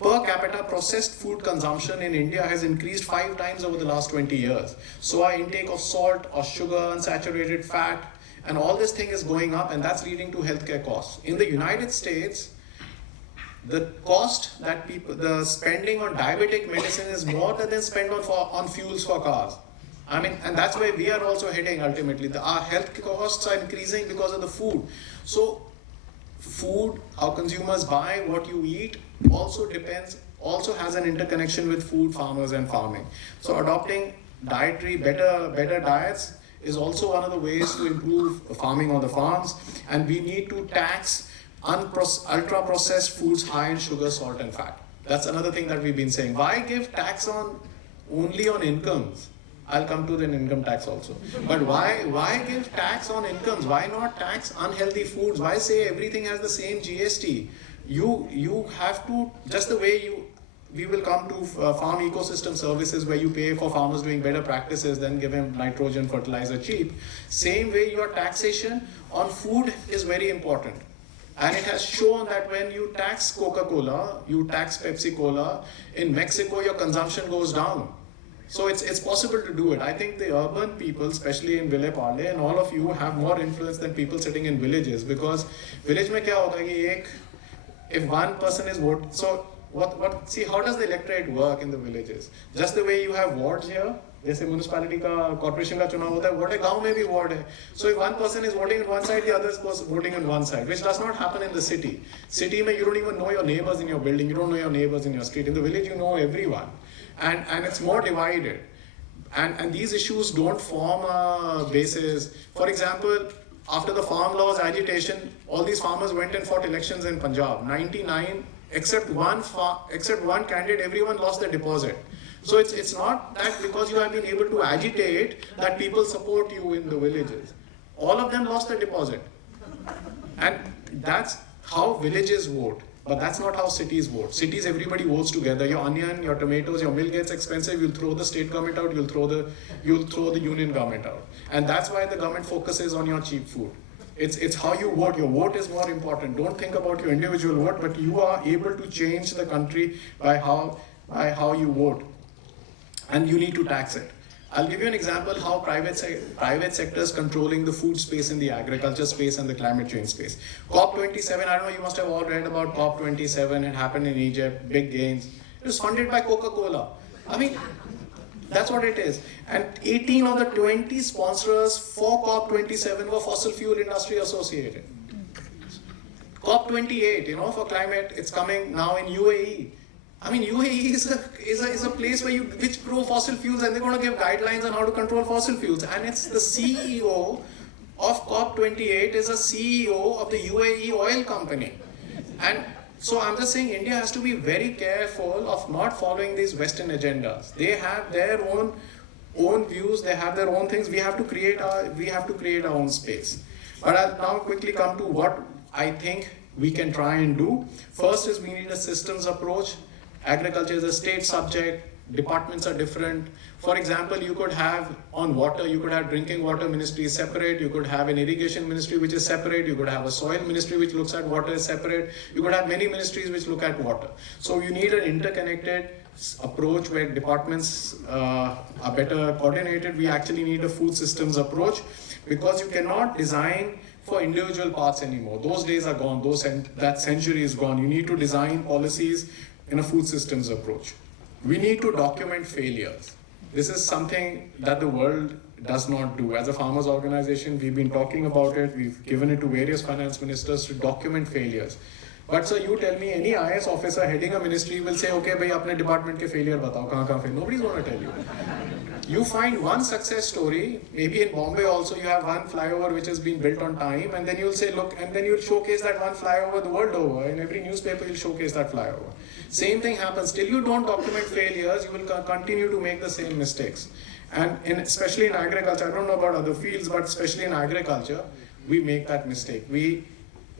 per capita processed food consumption in India has increased 5 times over the last 20 years. So our intake of salt or sugar, unsaturated fat, and all this thing is going up, and that's leading to healthcare costs. In the United States, the cost that the spending on diabetic medicine is more than they spend on fuels for cars. And that's where we are also heading ultimately. Our health costs are increasing because of the food. So food, how consumers buy, what you eat, also has an interconnection with food, farmers, and farming. So adopting better diets is also one of the ways to improve farming on the farms. And we need to tax ultra processed foods high in sugar, salt, and fat. That's another thing that we've been saying. Why give tax only on incomes? I'll come to the income tax also. But why give tax on incomes? Why not tax unhealthy foods? Why say everything has the same GST? You have to, just the way we will come to farm ecosystem services where you pay for farmers doing better practices, then give them nitrogen fertilizer cheap. Same way your taxation on food is very important. And it has shown that when you tax Coca-Cola, you tax Pepsi-Cola, in Mexico your consumption goes down. So it's possible to do it. I think the urban people, especially in Ville Parle, and all of you have more influence than people sitting in villages, because village mein kya hota hai ki if one person is vote, so see, how does the electorate work in the villages? Just the way you have wards here, जैसे municipality का corporation का चुनाव होता है, vote है गांव में भी ward है. So if one person is voting on one side, the other is voting on one side, which does not happen in the city. City में you don't even know your neighbors in your building, you don't know your neighbors in your street. In the village you know everyone, and it's more divided. And these issues don't form a basis. For example, after the farm laws agitation, all these farmers went and fought elections in Punjab. 99, except one candidate, everyone lost their deposit. So it's not that because you have been able to agitate that people support you in the villages. All of them lost their deposit. And that's how villages vote. But that's not how cities vote. Cities, everybody votes together. Your onion, your tomatoes, your milk gets expensive, you'll throw the state government out, you'll throw the union government out. And that's why the government focuses on your cheap food. It's how you vote. Your vote is more important. Don't think about your individual vote, but you are able to change the country by how you vote. And you need to tax it. I'll give you an example how private sector is controlling the food space in the agriculture space and the climate change space. COP27, I don't know, you must have all read about COP27. It happened in Egypt, big gains. It was funded by Coca-Cola. I mean, that's what it is. And 18 of the 20 sponsors for COP27 were fossil fuel industry associated. COP28, for climate, it's coming now in UAE. I mean, UAE is a place which grow fossil fuels, and they're going to give guidelines on how to control fossil fuels. And it's the CEO of COP28 is a CEO of the UAE oil company. And so I'm just saying India has to be very careful of not following these Western agendas. They have their own views, they have their own things. We have to create our own space. But I'll now quickly come to what I think we can try and do. First is we need a systems approach. Agriculture is a state subject, departments are different. For example, you could have on water, you could have drinking water ministry separate, you could have an irrigation ministry which is separate, you could have a soil ministry which looks at water is separate, you could have many ministries which look at water. So you need an interconnected approach where departments are better coordinated. We actually need a food systems approach, because you cannot design for individual parts anymore. Those days are gone, that century is gone. You need to design policies in a food systems approach. We need to document failures. This is something that the world does not do. As a farmers organization, we've been talking about it. We've given it to various finance ministers to document failures. But sir, you tell me, any IS officer heading a ministry will say, okay, bhai, apne department ke failure batao, kahan fail. Nobody's going to tell you. You find one success story, maybe in Bombay also you have one flyover which has been built on time, and then you'll say, look, and then you'll showcase that one flyover the world over. In every newspaper you'll showcase that flyover. Same thing happens. Till you don't document failures, you will continue to make the same mistakes. And especially in agriculture, I don't know about other fields, but especially in agriculture, we make that mistake. We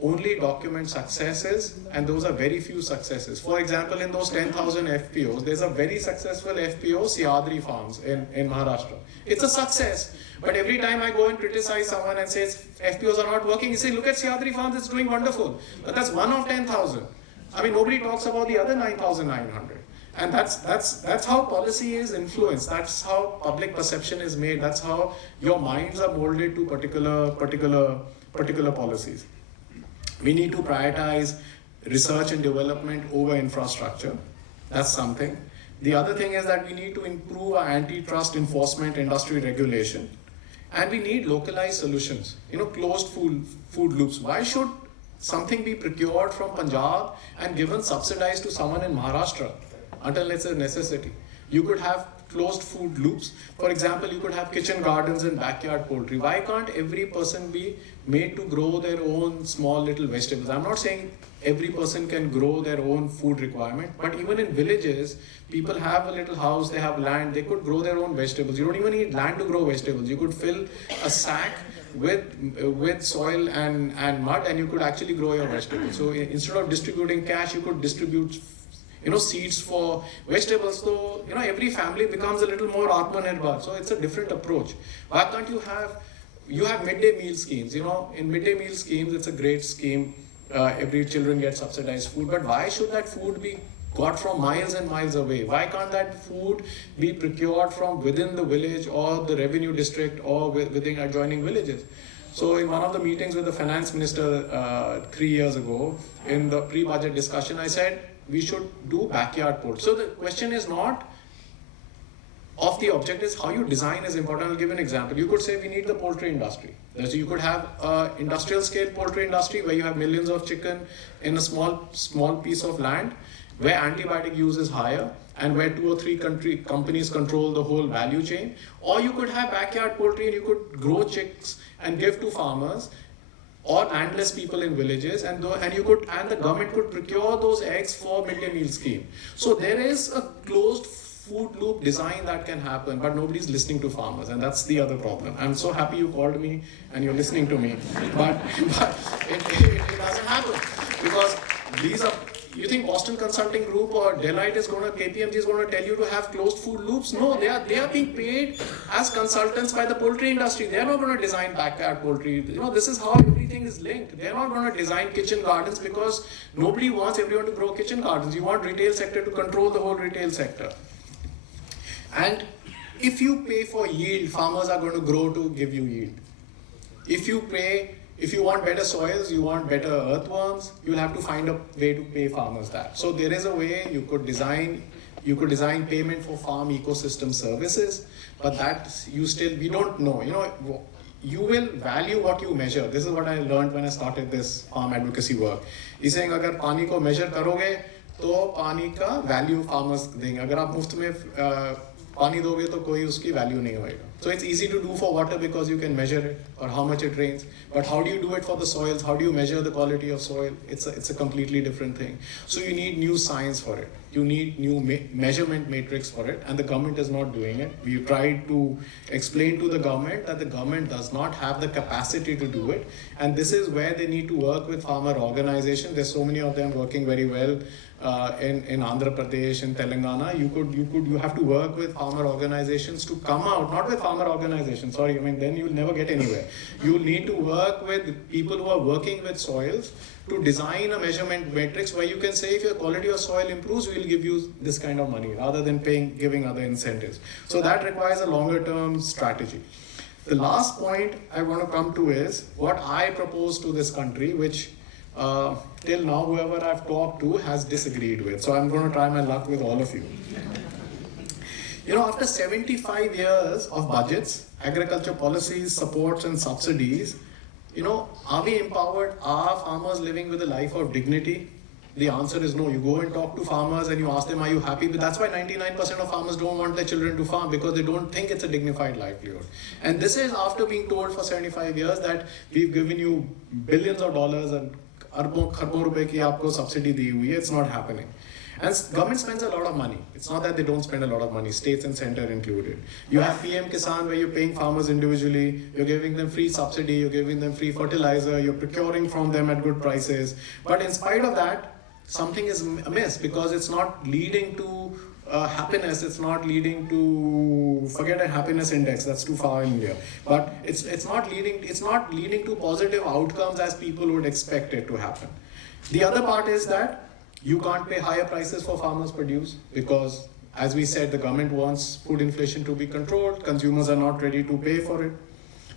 only document successes, and those are very few successes. For example, in those 10,000 FPOs, there's a very successful FPO, Siadri Farms in Maharashtra. It's a success. But every time I go and criticize someone and says FPOs are not working, you say, look at Siadri Farms, it's doing wonderful. But that's one of 10,000. I mean, nobody talks about the other 9,900. And that's how policy is influenced. That's how public perception is made. That's how your minds are molded to particular policies. We need to prioritize research and development over infrastructure. That's something. The other thing is that we need to improve our antitrust enforcement, industry regulation. And we need localized solutions. Closed food loops. Why should something be procured from Punjab and given subsidized to someone in Maharashtra until it's a necessity. You could have closed food loops. For example, you could have kitchen gardens and backyard poultry. Why can't every person be made to grow their own small little vegetables? I'm not saying every person can grow their own food requirement, but even in villages, people have a little house, they have land, they could grow their own vegetables. You don't even need land to grow vegetables. You could fill a sack with soil and mud, and you could actually grow your vegetables. So instead of distributing cash, you could distribute seeds for vegetables. So every family becomes a little more Atmanirbhar. So it's a different approach. Why can't you have midday meal schemes? In midday meal schemes, it's a great scheme. Every children get subsidized food, but why should that food be got from miles and miles away? Why can't that food be procured from within the village or the revenue district or within adjoining villages? So in one of the meetings with the finance minister 3 years ago, in the pre-budget discussion, I said we should do backyard poultry. So the question is not of the object, is how you design is important. I'll give an example. You could say we need the poultry industry. So you could have industrial scale poultry industry where you have millions of chicken in a small piece of land where antibiotic use is higher and where 2 or 3 companies control the whole value chain. Or you could have backyard poultry and you could grow chicks and give to farmers or landless people in villages, and the government could procure those eggs for midday meal scheme. So there is a closed food loop design that can happen, but nobody's listening to farmers, and that's the other problem. I'm so happy you called me and you're listening to me, but it doesn't happen because these are. You think Boston Consulting Group or Deloitte KPMG is going to tell you to have closed food loops? No, they are being paid as consultants by the poultry industry. They are not going to design backyard poultry. This is how everything is linked. They are not going to design kitchen gardens because nobody wants everyone to grow kitchen gardens. You want retail sector to control the whole retail sector. And if you pay for yield, farmers are going to grow to give you yield. If you want better soils, you want better earthworms, you'll have to find a way to pay farmers that. So there is a way you could design payment for farm ecosystem services, but we don't know. You will value what you measure. This is what I learned when I started this farm advocacy work. He's saying, अगर पानी को measure करोगे, तो पानी का value farmers देंगे. अगर आप मुफ्त में पानी दोगे तो कोई उसकी value नहीं होएगा. So it's easy to do for water because you can measure it or how much it rains. But how do you do it for the soils? How do you measure the quality of soil? It's a completely different thing. So you need new science for it. You need new measurement matrix for it, and the government is not doing it. We tried to explain to the government that the government does not have the capacity to do it, and this is where they need to work with farmer organizations. There's so many of them working very well in Andhra Pradesh, in Telangana. You have to work with farmer organizations to come out, not with farmer organizations. Then you'll never get anywhere. You'll need to work with people who are working with soils to design a measurement matrix where you can say if your quality of soil improves, we'll give you this kind of money rather than giving other incentives. So that requires a longer term strategy. The last point I want to come to is what I propose to this country, which till now whoever I've talked to has disagreed with. So I'm going to try my luck with all of you. After 75 years of budgets, agriculture policies, supports and subsidies, are we empowered? Are farmers living with a life of dignity? The answer is no. You go and talk to farmers and you ask them, are you happy? But that's why 99% of farmers don't want their children to farm, because they don't think it's a dignified livelihood. And this is after being told for 75 years that we've given you billions of dollars and खरबों रुपए की आपको subsidy दी हुई है. It's not happening. And government spends a lot of money. It's not that they don't spend a lot of money, states and center included. You have PM Kisan where you're paying farmers individually, you're giving them free subsidy, you're giving them free fertilizer, you're procuring from them at good prices. But in spite of that, something is amiss because it's not leading to happiness, it's not leading to, forget a happiness index, that's too far in India. But it's not leading to positive outcomes as people would expect it to happen. The other part is that you can't pay higher prices for farmers' produce because, as we said, the government wants food inflation to be controlled. Consumers are not ready to pay for it.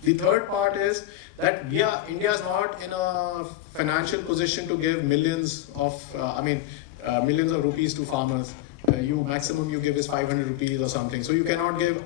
The third part is that India is not in a financial position to give millions of rupees to farmers. Maximum you give is 500 rupees or something. So you cannot give,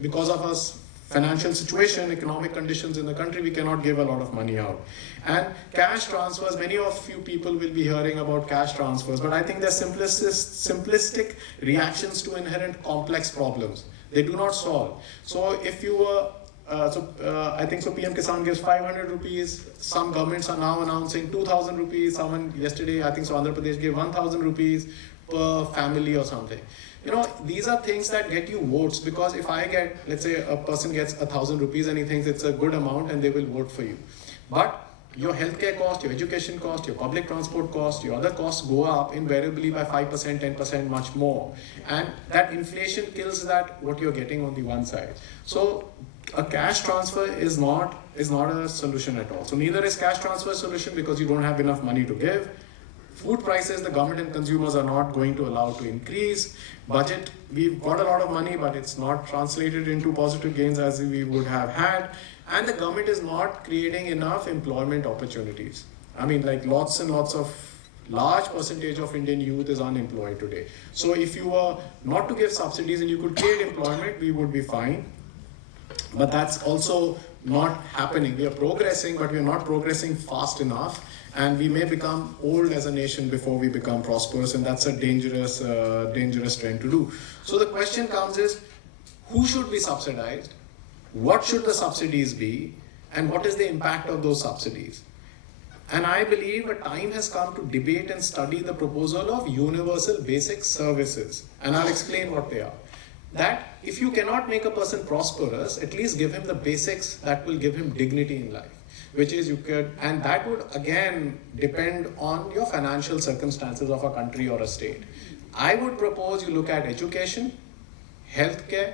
because of us financial situation, economic conditions in the country, we cannot give a lot of money out. And cash transfers, many of you people will be hearing about cash transfers, but I think they're simplistic reactions to inherent complex problems. They do not solve. So if you were I think so PM Kisan gives 500 rupees. Some governments are now announcing 2,000 rupees. Someone yesterday, I think so Andhra Pradesh gave 1,000 rupees per family or something. You know, these are things that get you votes, because if I get, let's say a person gets 1,000 rupees and he thinks it's a good amount and they will vote for you. But your healthcare cost, your education cost, your public transport cost, your other costs go up invariably by 5%, 10%, much more. And that inflation kills that what you're getting on the one side. So a cash transfer is not a solution at all. So neither is cash transfer a solution, because you don't have enough money to give. Food prices, the government and consumers are not going to allow to increase. Budget, we've got a lot of money, but it's not translated into positive gains as we would have had. And the government is not creating enough employment opportunities. I mean, like lots and lots of large percentage of Indian youth is unemployed today. So if you were not to give subsidies and you could create employment, we would be fine. But that's also not happening. We are progressing, but we are not progressing fast enough. And we may become old as a nation before we become prosperous, and that's a dangerous trend to do. So the question comes is, who should be subsidized? What should the subsidies be? And what is the impact of those subsidies? And I believe a time has come to debate and study the proposal of universal basic services. And I'll explain what they are. That if you cannot make a person prosperous, at least give him the basics that will give him dignity in life. Which is you could, and that would again depend on your financial circumstances of a country or a state. I would propose you look at education, healthcare,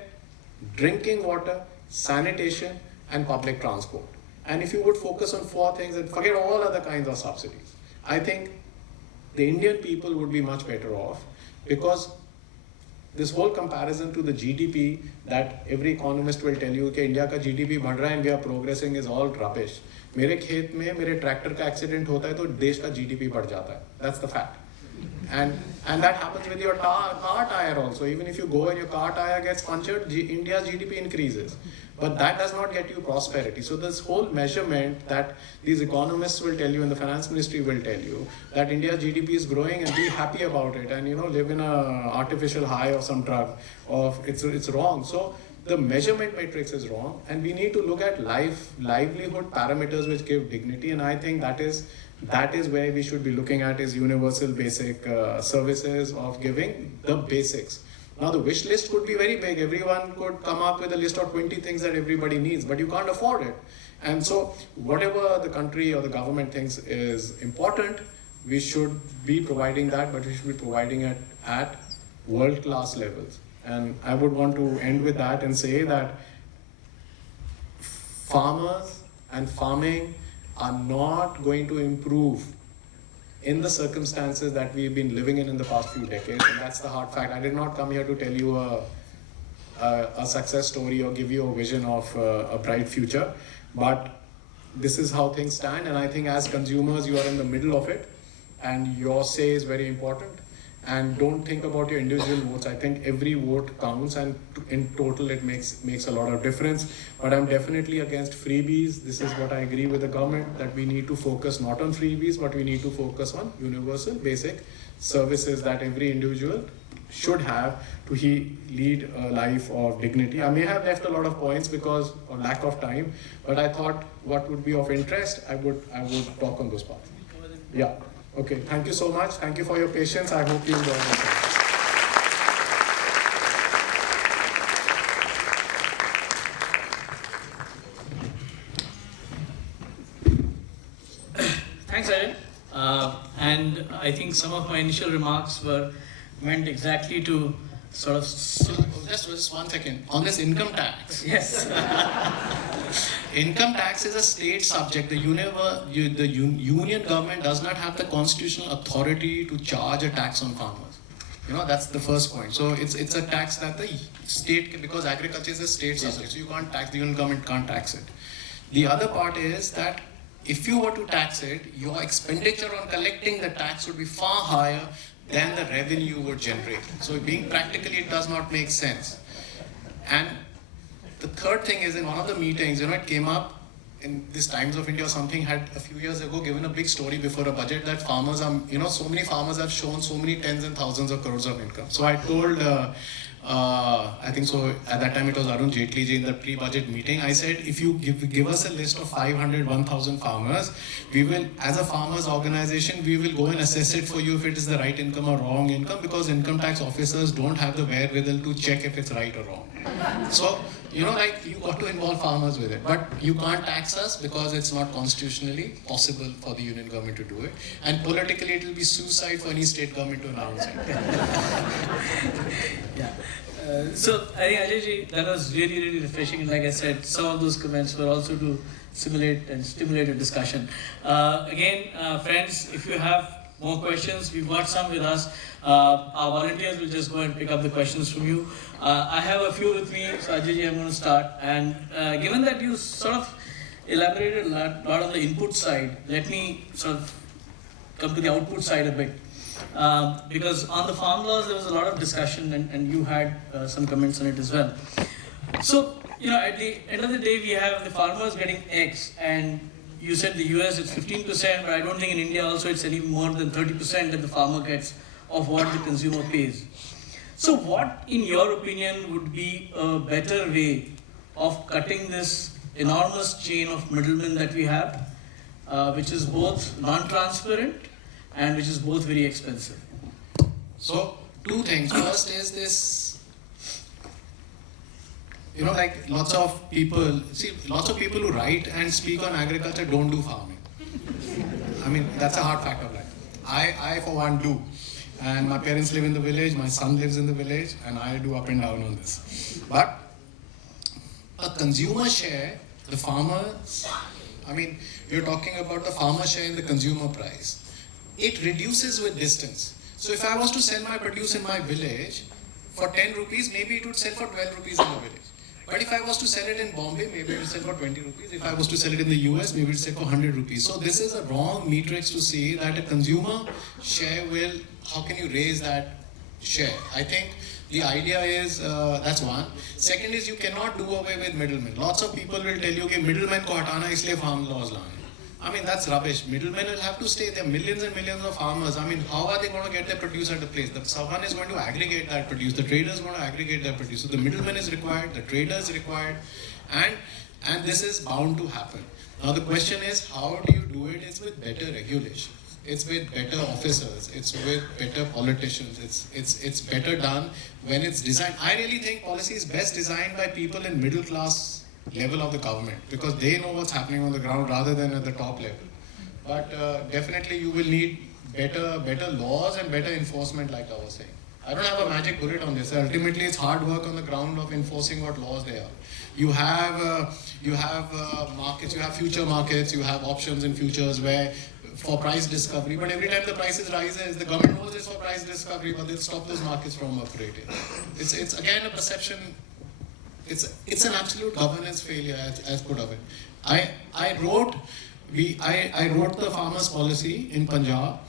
drinking water, sanitation, and public transport. And if you would focus on 4 things and forget all other kinds of subsidies, I think the Indian people would be much better off, because this whole comparison to the GDP that every economist will tell you कि India का GDP बढ़ रहा है and we are progressing is all rubbish. मेरे खेत में मेरे tractor का एक्सीडेंट होता है तो देश का GDP बढ़ जाता है. That's the fact. And that happens with your car tire also. Even if you go and your car tire gets punctured, India's GDP increases. But that does not get you prosperity. So this whole measurement that these economists will tell you and the finance ministry will tell you that India's GDP is growing and be happy about it and live in a artificial high of some drug, it's wrong. So the measurement matrix is wrong, and we need to look at livelihood parameters which give dignity, and I think that is where we should be looking at is universal basic services of giving the basics. Now the wish list could be very big. Everyone could come up with a list of 20 things that everybody needs, but you can't afford it. And so whatever the country or the government thinks is important, we should be providing that, but we should be providing it at world-class levels. And I would want to end with that and say that farmers and farming are not going to improve in the circumstances that we've been living in the past few decades, and that's the hard fact. I did not come here to tell you a success story or give you a vision of a bright future, but this is how things stand, and I think as consumers you are in the middle of it, and your say is very important. And don't think about your individual votes. I think every vote counts, and in total it makes a lot of difference. But I'm definitely against freebies. This is what I agree with the government, that we need to focus not on freebies, but we need to focus on universal basic services that every individual should have to lead a life of dignity. I may have left a lot of points because of lack of time, but I thought what would be of interest, I would talk on those parts. Yeah. Okay, thank you so much. Thank you for your patience. I hope you enjoyed it. Thanks, Ajay. And I think some of my initial remarks were meant exactly to sort of... Just 1 second. On this income tax. Yes. Income tax is a state subject. The union government does not have the constitutional authority to charge a tax on farmers. That's the first point. So it's a tax that the state, because agriculture is a state subject, so you can't tax, the union government can't tax it. The other part is that if you were to tax it, your expenditure on collecting the tax would be far higher than the revenue would generate. So being practically, it does not make sense. And the third thing is, in one of the meetings, it came up in this Times of India or something, had a few years ago given a big story before a budget that farmers are, so many farmers have shown so many tens and thousands of crores of income. So I told, I think so, at that time it was Arun Jaitley ji in the pre-budget meeting. I said, if you give us a list of 500, 1,000 farmers, we will, as a farmers organization, we will go and assess it for you if it is the right income or wrong income, because income tax officers don't have the wherewithal to check if it's right or wrong. So, you got to involve farmers with it, but you can't tax us because it's not constitutionally possible for the union government to do it, and politically it will be suicide for any state government to announce it. Yeah. So I think Ajay ji, that was really, really refreshing. And like I said, some of those comments were also to simulate and stimulate a discussion. Again, friends, if you have more questions, we've got some with us. Our volunteers will just go and pick up the questions from you. I have a few with me, so Ajay ji, I'm going to start. And given that you sort of elaborated a lot on the input side, let me sort of come to the output side a bit. Because on the farm laws there was a lot of discussion, and you had some comments on it as well. So, at the end of the day, we have the farmers getting X, and you said the US it's 15%, but I don't think in India also it's any more than 30% that the farmer gets of what the consumer pays. So what, in your opinion, would be a better way of cutting this enormous chain of middlemen that we have, which is both non-transparent and which is both very expensive? So, two things. First is this, lots of people who write and speak on agriculture don't do farming. I mean, that's a hard fact of life. I for one do. And my parents live in the village, my son lives in the village, and I do up and down on this. But a consumer share, the farmers, you're talking about the farmer share in the consumer price. It reduces with distance. So if I was to sell my produce in my village for 10 rupees, maybe it would sell for 12 rupees in the village. But if I was to sell it in Bombay, maybe it would sell for 20 rupees. If I was to sell it in the US, maybe it would sell for 100 rupees. So this is a wrong matrix to see that a consumer share will, how can you raise that share? I think the idea is, that's one. Second is, you cannot do away with middlemen. Lots of people will tell you, okay, middlemen ko hatana isliye farm laws laye. That's rubbish. Middlemen will have to stay. There are millions and millions of farmers. How are they going to get their produce at a place? Someone is going to aggregate that produce. The trader is going to aggregate that produce. So the middleman is required, the trader is required, and this is bound to happen. Now the question is, how do you do it? It's with better regulation. It's with better officers. It's with better politicians. It's better done when it's designed. I really think policy is best designed by people in middle class level of the government, because they know what's happening on the ground rather than at the top level. But definitely you will need better laws and better enforcement, like I was saying. I don't have a magic bullet on this. Ultimately, it's hard work on the ground of enforcing what laws they are. You have markets, you have future markets, you have options in futures where for price discovery, but every time the prices rises, the government knows it's for price discovery, but they'll stop those markets from operating. It's again a perception. It's an absolute governance failure, as put of it. I wrote the farmers' policy in Punjab,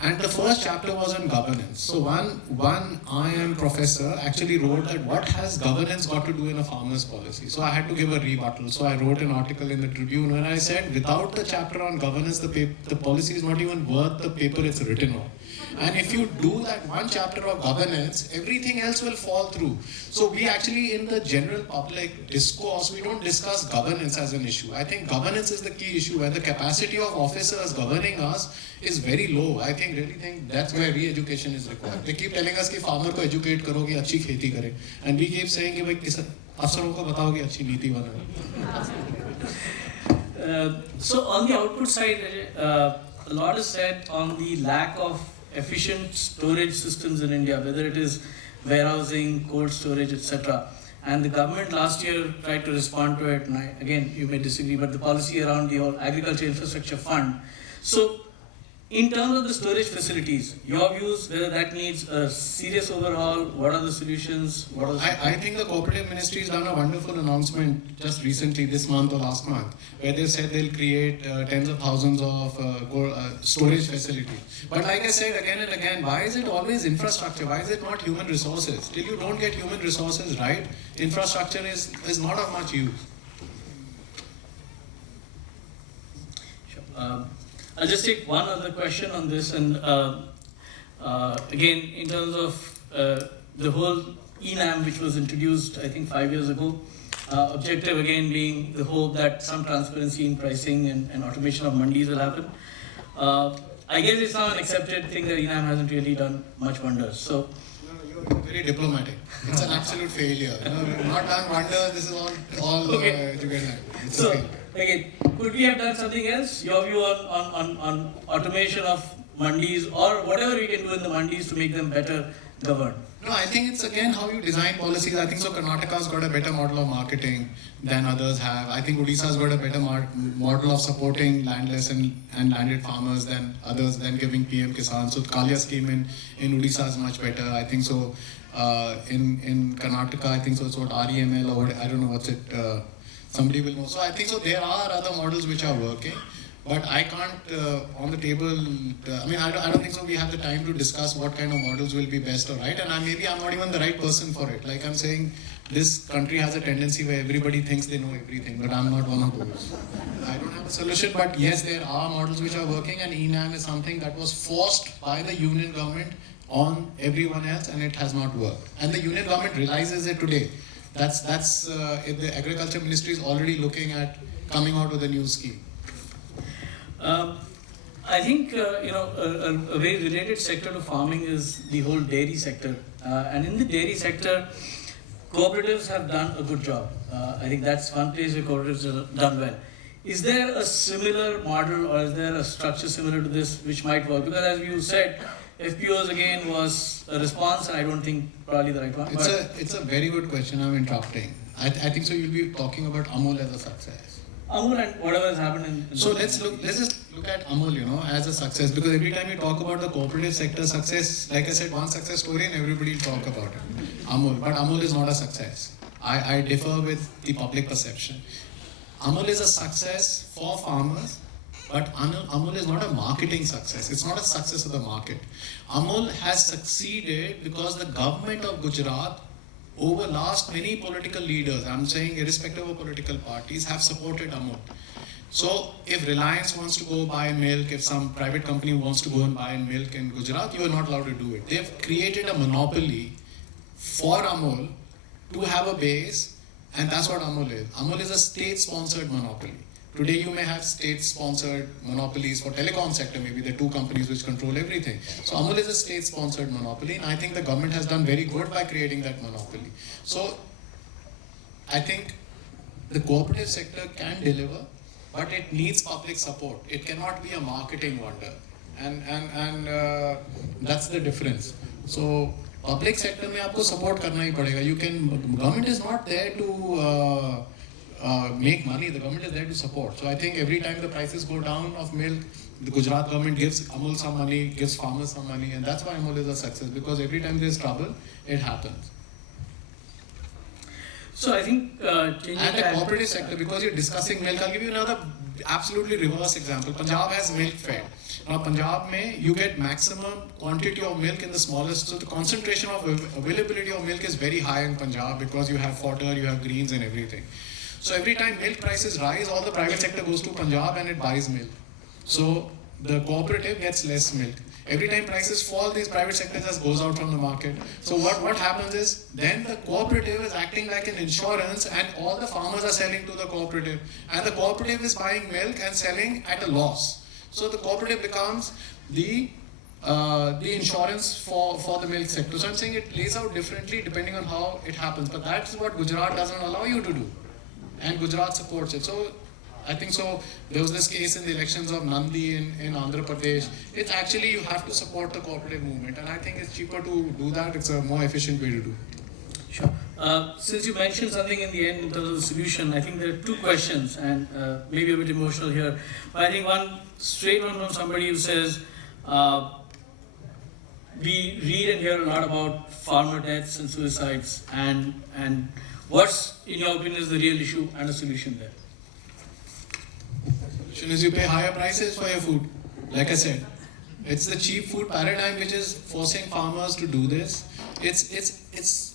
and the first chapter was on governance. So one IIM professor actually wrote that what has governance got to do in a farmers' policy? So I had to give a rebuttal. So I wrote an article in the Tribune and I said, without the chapter on governance, the policy is not even worth the paper it's written on. And if you do that one chapter of governance, everything else will fall through. So we actually, in the general public discourse, we don't discuss governance as an issue. I think governance is the key issue, and the capacity of officers governing us is very low. I really think that's where re-education is required. They keep telling us कि farmer को educate करो कि अच्छी खेती करे, and we keep saying कि भाई किस अफसरों को बताओ कि अच्छी नीति बनाओ. So on the output side, a lot is said on the lack of efficient storage systems in India, whether it is warehousing, cold storage, etc. And the government last year tried to respond to it, and again, you may disagree, but the policy around the whole agriculture infrastructure fund. So In terms of the storage facilities, your views whether that needs a serious overhaul, what are the solutions, what are the I think the cooperative ministry has done a wonderful announcement just recently, this month or last month, where they said they'll create tens of thousands of storage facilities. But like I said again and again, why is it always infrastructure? Why is it not human resources? Till you don't get human resources right, infrastructure is not of much use. Sure. I'll just take one other question on this, and again, in terms of the whole ENAM, which was introduced, I think 5 years ago, objective again being the hope that some transparency in pricing and automation of mandis will happen. I guess it's now an accepted thing that ENAM hasn't really done much wonders. So, You're very diplomatic. It's an absolute failure. Not done wonders. This is all Okay. together. It's so a failure. again, could we have done something else? Your view on automation of mandis or whatever we can do in the mandis to make them better governed? No, I think it's again how you design policies. I think so. Karnataka's got a better model of marketing than others have. I think Odisha's got a better model of supporting landless and landed farmers than others, than giving PM Kisan. So Kalia scheme in Odisha is much better. I think so. In Karnataka, I think so. It's what REML or what, I don't know what's it. Somebody will know. So I think so. There are other models which are working. But I can't, on the table, I don't think so we have the time to discuss what kind of models will be best or right. And maybe I'm not even the right person for it. Like I'm saying, this country has a tendency where everybody thinks they know everything, but I'm not one of those. I don't have a solution, but yes, there are models which are working, and ENAM is something that was forced by the union government on everyone else, and it has not worked. And the union government realizes it today. The agriculture ministry is already looking at coming out with a new scheme. I think a very related sector to farming is the whole dairy sector, and in the dairy sector, cooperatives have done a good job. I think that's one place where cooperatives have done well. Is there a similar model, or is there a structure similar to this which might work? Because as you said, FPOs again was a response, and I don't think probably the right one. It's a very good question. I'm interrupting. I think so. You'll be talking about Amul as a success. Amul and whatever has happened in so let's just look at Amul, as a success, because every time you talk about the cooperative sector success, like I said, one success story and everybody will talk about it. Amul, but Amul is not a success. I differ with the public perception. Amul is a success for farmers, but Amul is not a marketing success. It's not a success of the market. Amul has succeeded because the government of Gujarat, over last, many political leaders, I'm saying irrespective of political parties, have supported Amul. So if Reliance wants to go buy milk, if some private company wants to go and buy milk in Gujarat, you are not allowed to do it. They've created a monopoly for Amul to have a base, and that's what Amul is. Amul is a state-sponsored monopoly. Today you may have state-sponsored monopolies for telecom sector, maybe the two companies which control everything. So Amul is a state-sponsored monopoly, and I think the government has done very good by creating that monopoly. So I think the cooperative sector can deliver, but it needs public support. It cannot be a marketing wonder, and that's the difference. So public sector में आपको support करना ही पड़ेगा. Government is not there to make money. The government is there to support. So I think every time the prices go down of milk, the Gujarat government gives Amul some money, gives farmers some money, and that's why Amul is a success, because every time there's trouble, it happens. So I think and the cooperative sector, because you're discussing milk, I'll give you another absolutely reverse example. Punjab has milk fed. Now Punjab mein you get maximum quantity of milk in the smallest, so the concentration of availability of milk is very high in Punjab because you have fodder, you have greens and everything. So every time milk prices rise, all the private sector goes to Punjab and it buys milk. So the cooperative gets less milk. Every time prices fall, this private sector just goes out from the market. So what happens is, then the cooperative is acting like an insurance, and all the farmers are selling to the cooperative. And the cooperative is buying milk and selling at a loss. So the cooperative becomes the insurance for the milk sector. So I'm saying it plays out differently depending on how it happens. But that's what Gujarat doesn't allow you to do. And Gujarat supports it. So I think so. There was this case in the elections of Nandi in Andhra Pradesh. It's actually, you have to support the cooperative movement, and I think it's cheaper to do that. It's a more efficient way to do. Sure. Since you mentioned something in the end in terms of the solution, I think there are two questions, and maybe a bit emotional here. But I think one straight one from somebody who says, We read and hear a lot about farmer deaths and suicides, and what's, in your opinion, is the real issue and the solution there? Solution is you pay higher prices for your food. Like I said, it's the cheap food paradigm which is forcing farmers to do this. It's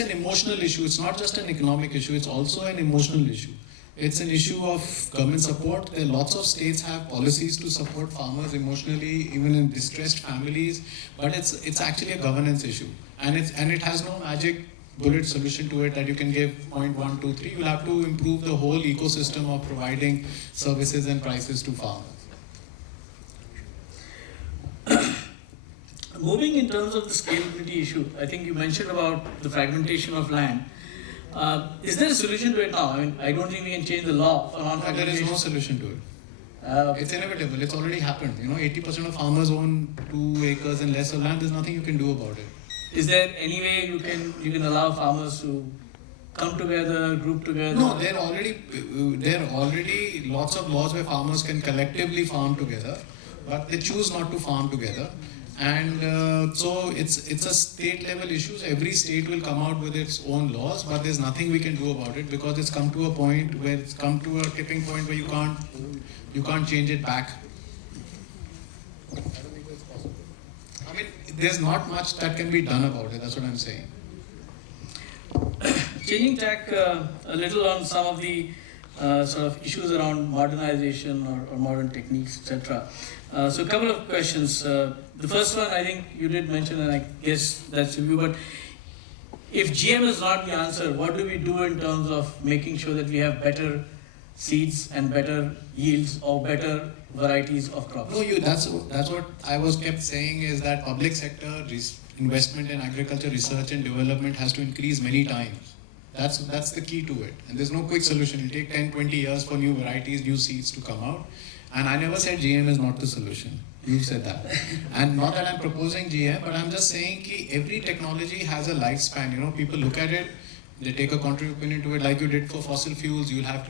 an emotional issue. It's not just an economic issue. It's also an emotional issue. It's an issue of government support. Lots of states have policies to support farmers emotionally, even in distressed families. But it's actually a governance issue, and it has no magic bullet solution to it that you can give point 1, 2, 3. You'll have to improve the whole ecosystem of providing services and prices to farmers. Moving in terms of the scalability issue, I think you mentioned about the fragmentation of land. Is there a solution to it now? I mean, I don't think we can change the law for non-fragmentation. There is no solution to it. It's inevitable. It's already happened. 80% of farmers own 2 acres and less of land. There's nothing you can do about it. Is there any way you can allow farmers to come together, group together? No, there are already lots of laws where farmers can collectively farm together, but they choose not to farm together. And so it's a state level issue. So every state will come out with its own laws, but there's nothing we can do about it because it's come to a point where it's come to a tipping point where you can't change it back. I don't think it's possible. I mean, there's not much that can be done about it. That's what I'm saying. Changing tack a little on some of the sort of issues around modernization or modern techniques, etc. So a couple of questions. The first one, I think you did mention, and I guess that's to you, but if GM is not the answer, what do we do in terms of making sure that we have better seeds and better yields or better varieties of crops? No, that's what I was kept saying is that public sector investment in agriculture research and development has to increase many times. That's the key to it. And there's no quick solution. It'll take 10, 20 years for new varieties, new seeds to come out. And I never said GM is not the solution. You said that. And not that I'm proposing GM, but I'm just saying that every technology has a lifespan. People look at it, they take a contrary opinion to it, like you did for fossil fuels. You'll have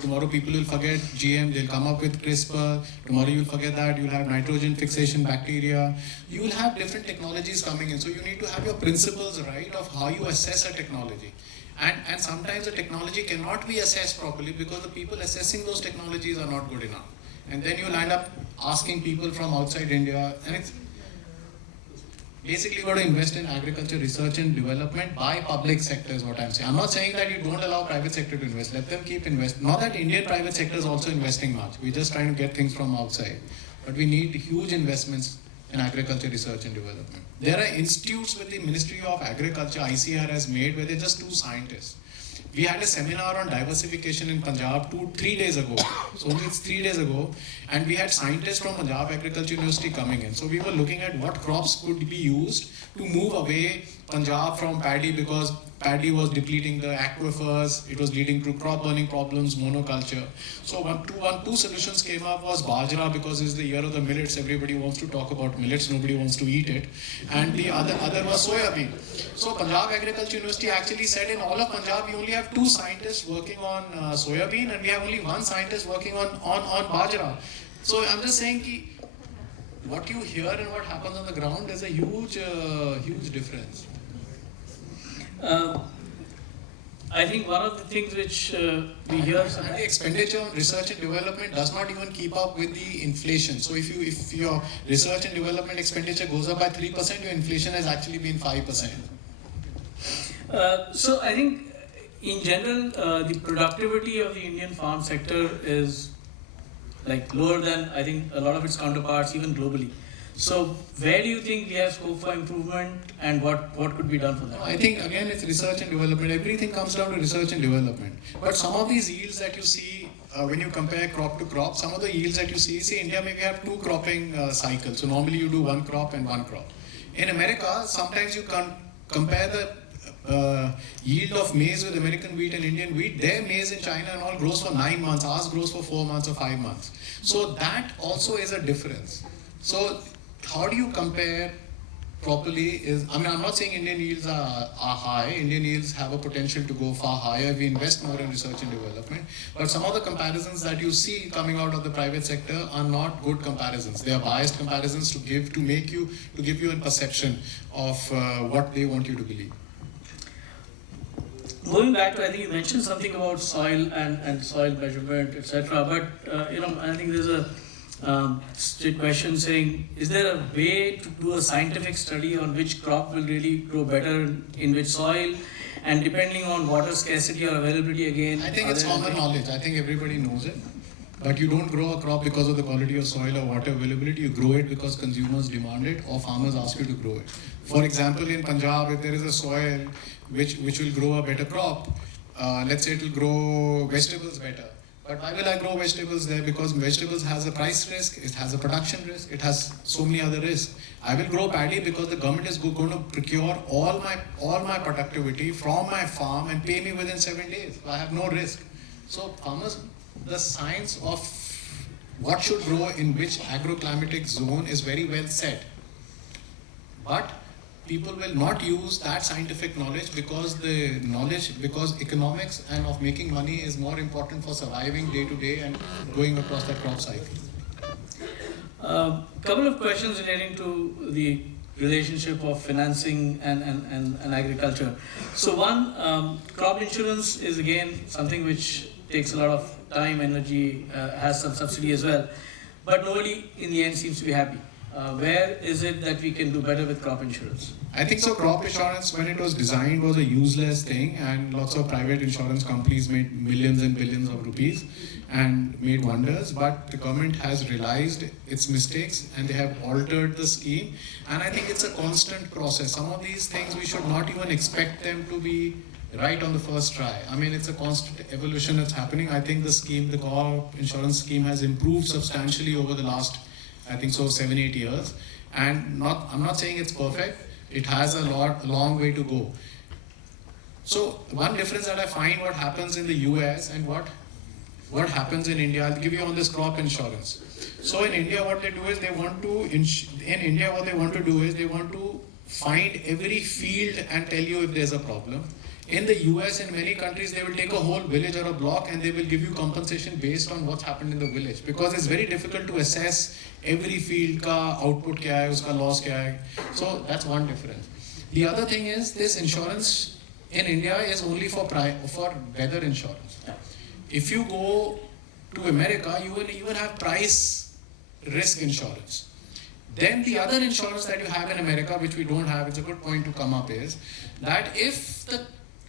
tomorrow people will forget GM, they'll come up with CRISPR. Tomorrow you'll forget that, you'll have nitrogen fixation bacteria. You'll have different technologies coming in. So you need to have your principles right of how you assess a technology. And sometimes the technology cannot be assessed properly because the people assessing those technologies are not good enough. And then you'll end up asking people from outside India, and it's basically got to invest in agriculture research and development by public sector is what I'm saying. I'm not saying that you don't allow private sector to invest. Let them keep investing. Not that Indian private sector is also investing much. We're just trying to get things from outside. But we need huge investments in agriculture research and development. There are institutes with the Ministry of Agriculture, ICR has made, where they're just 2 scientists. We had a seminar on diversification in Punjab 3 days ago. So only it's 3 days ago. And we had scientists from Punjab Agriculture University coming in. So we were looking at what crops could be used to move away Punjab from paddy, because paddy was depleting the aquifers. It was leading to crop burning problems, monoculture. So two solutions came up was bajra, because it's the year of the millets. Everybody wants to talk about millets. Nobody wants to eat it. And the other was soya bean. So Punjab Agriculture University actually said in all of Punjab we only have 2 scientists working on soya bean, and we have only 1 scientist working on bajra. So I'm just saying that what you hear and what happens on the ground is a huge difference. I think one of the things which we hear and the expenditure on research and development does not even keep up with the inflation. So if your research and development expenditure goes up by 3%, your inflation has actually been 5%. So I think in general the productivity of the Indian farm sector is like lower than I think a lot of its counterparts even globally. So where do you think we have scope for improvement, and what could be done for that? I think again it's research and development. Everything comes down to research and development. But some of these yields that you see when you compare crop to crop, some of the yields that you see India maybe have 2 cropping cycles. So normally you do 1 crop and 1 crop. In America, sometimes you can compare the yield of maize with American wheat and Indian wheat. Their maize in China and all grows for 9 months, ours grows for 4 months or 5 months. So that also is a difference. So how do you compare properly is, I mean, I'm not saying Indian yields are high. Indian yields have a potential to go far higher. We invest more in research and development. But some of the comparisons that you see coming out of the private sector are not good comparisons. They are biased comparisons to give you a perception of what they want you to believe. Going back to, I think you mentioned something about soil and soil measurement, etc. But I think there's a straight question saying, is there a way to do a scientific study on which crop will really grow better in which soil, and depending on water scarcity or availability again? I think it's common knowledge. I think everybody knows it. But you don't grow a crop because of the quality of soil or water availability. You grow it because consumers demand it or farmers ask you to grow it. For example, in Punjab, if there is a soil which will grow a better crop, let's say it will grow vegetables better. But why will I grow vegetables there? Because vegetables has a price risk, it has a production risk, it has so many other risks. I will grow paddy because the government is going to procure all my productivity from my farm and pay me within 7 days. I have no risk. So farmers, the science of what should grow in which agroclimatic zone is very well set. But people will not use that scientific knowledge because economics and of making money is more important for surviving day to day and going across that crop cycle. Couple of questions relating to the relationship of financing and agriculture. So one, crop insurance is again something which takes a lot of time, energy, has some subsidy as well, but nobody in the end seems to be happy. Where is it that we can do better with crop insurance? I think so. Crop insurance, when it was designed, was a useless thing, and lots of private insurance companies made millions and billions of rupees and made wonders. But the government has realized its mistakes and they have altered the scheme. And I think it's a constant process. Some of these things we should not even expect them to be right on the first try. I mean, it's a constant evolution that's happening. I think the crop insurance scheme has improved substantially over the last, I think so, 7-8 years. And I'm not saying it's perfect. It has a long way to go. So one difference that I find what happens in the US and what happens in India, I'll give you on this crop insurance. So in India, what they do is they want to find every field and tell you if there's a problem. In the US, in many countries, they will take a whole village or a block and they will give you compensation based on what's happened in the village, because it's very difficult to assess every field ka output kya hai, uska loss kya hai. So that's one difference. The other thing is this insurance in India is only for weather insurance. If you go to America, you will even have price risk insurance. Then the other insurance that you have in America, which we don't have, it's a good point to come up, is that if the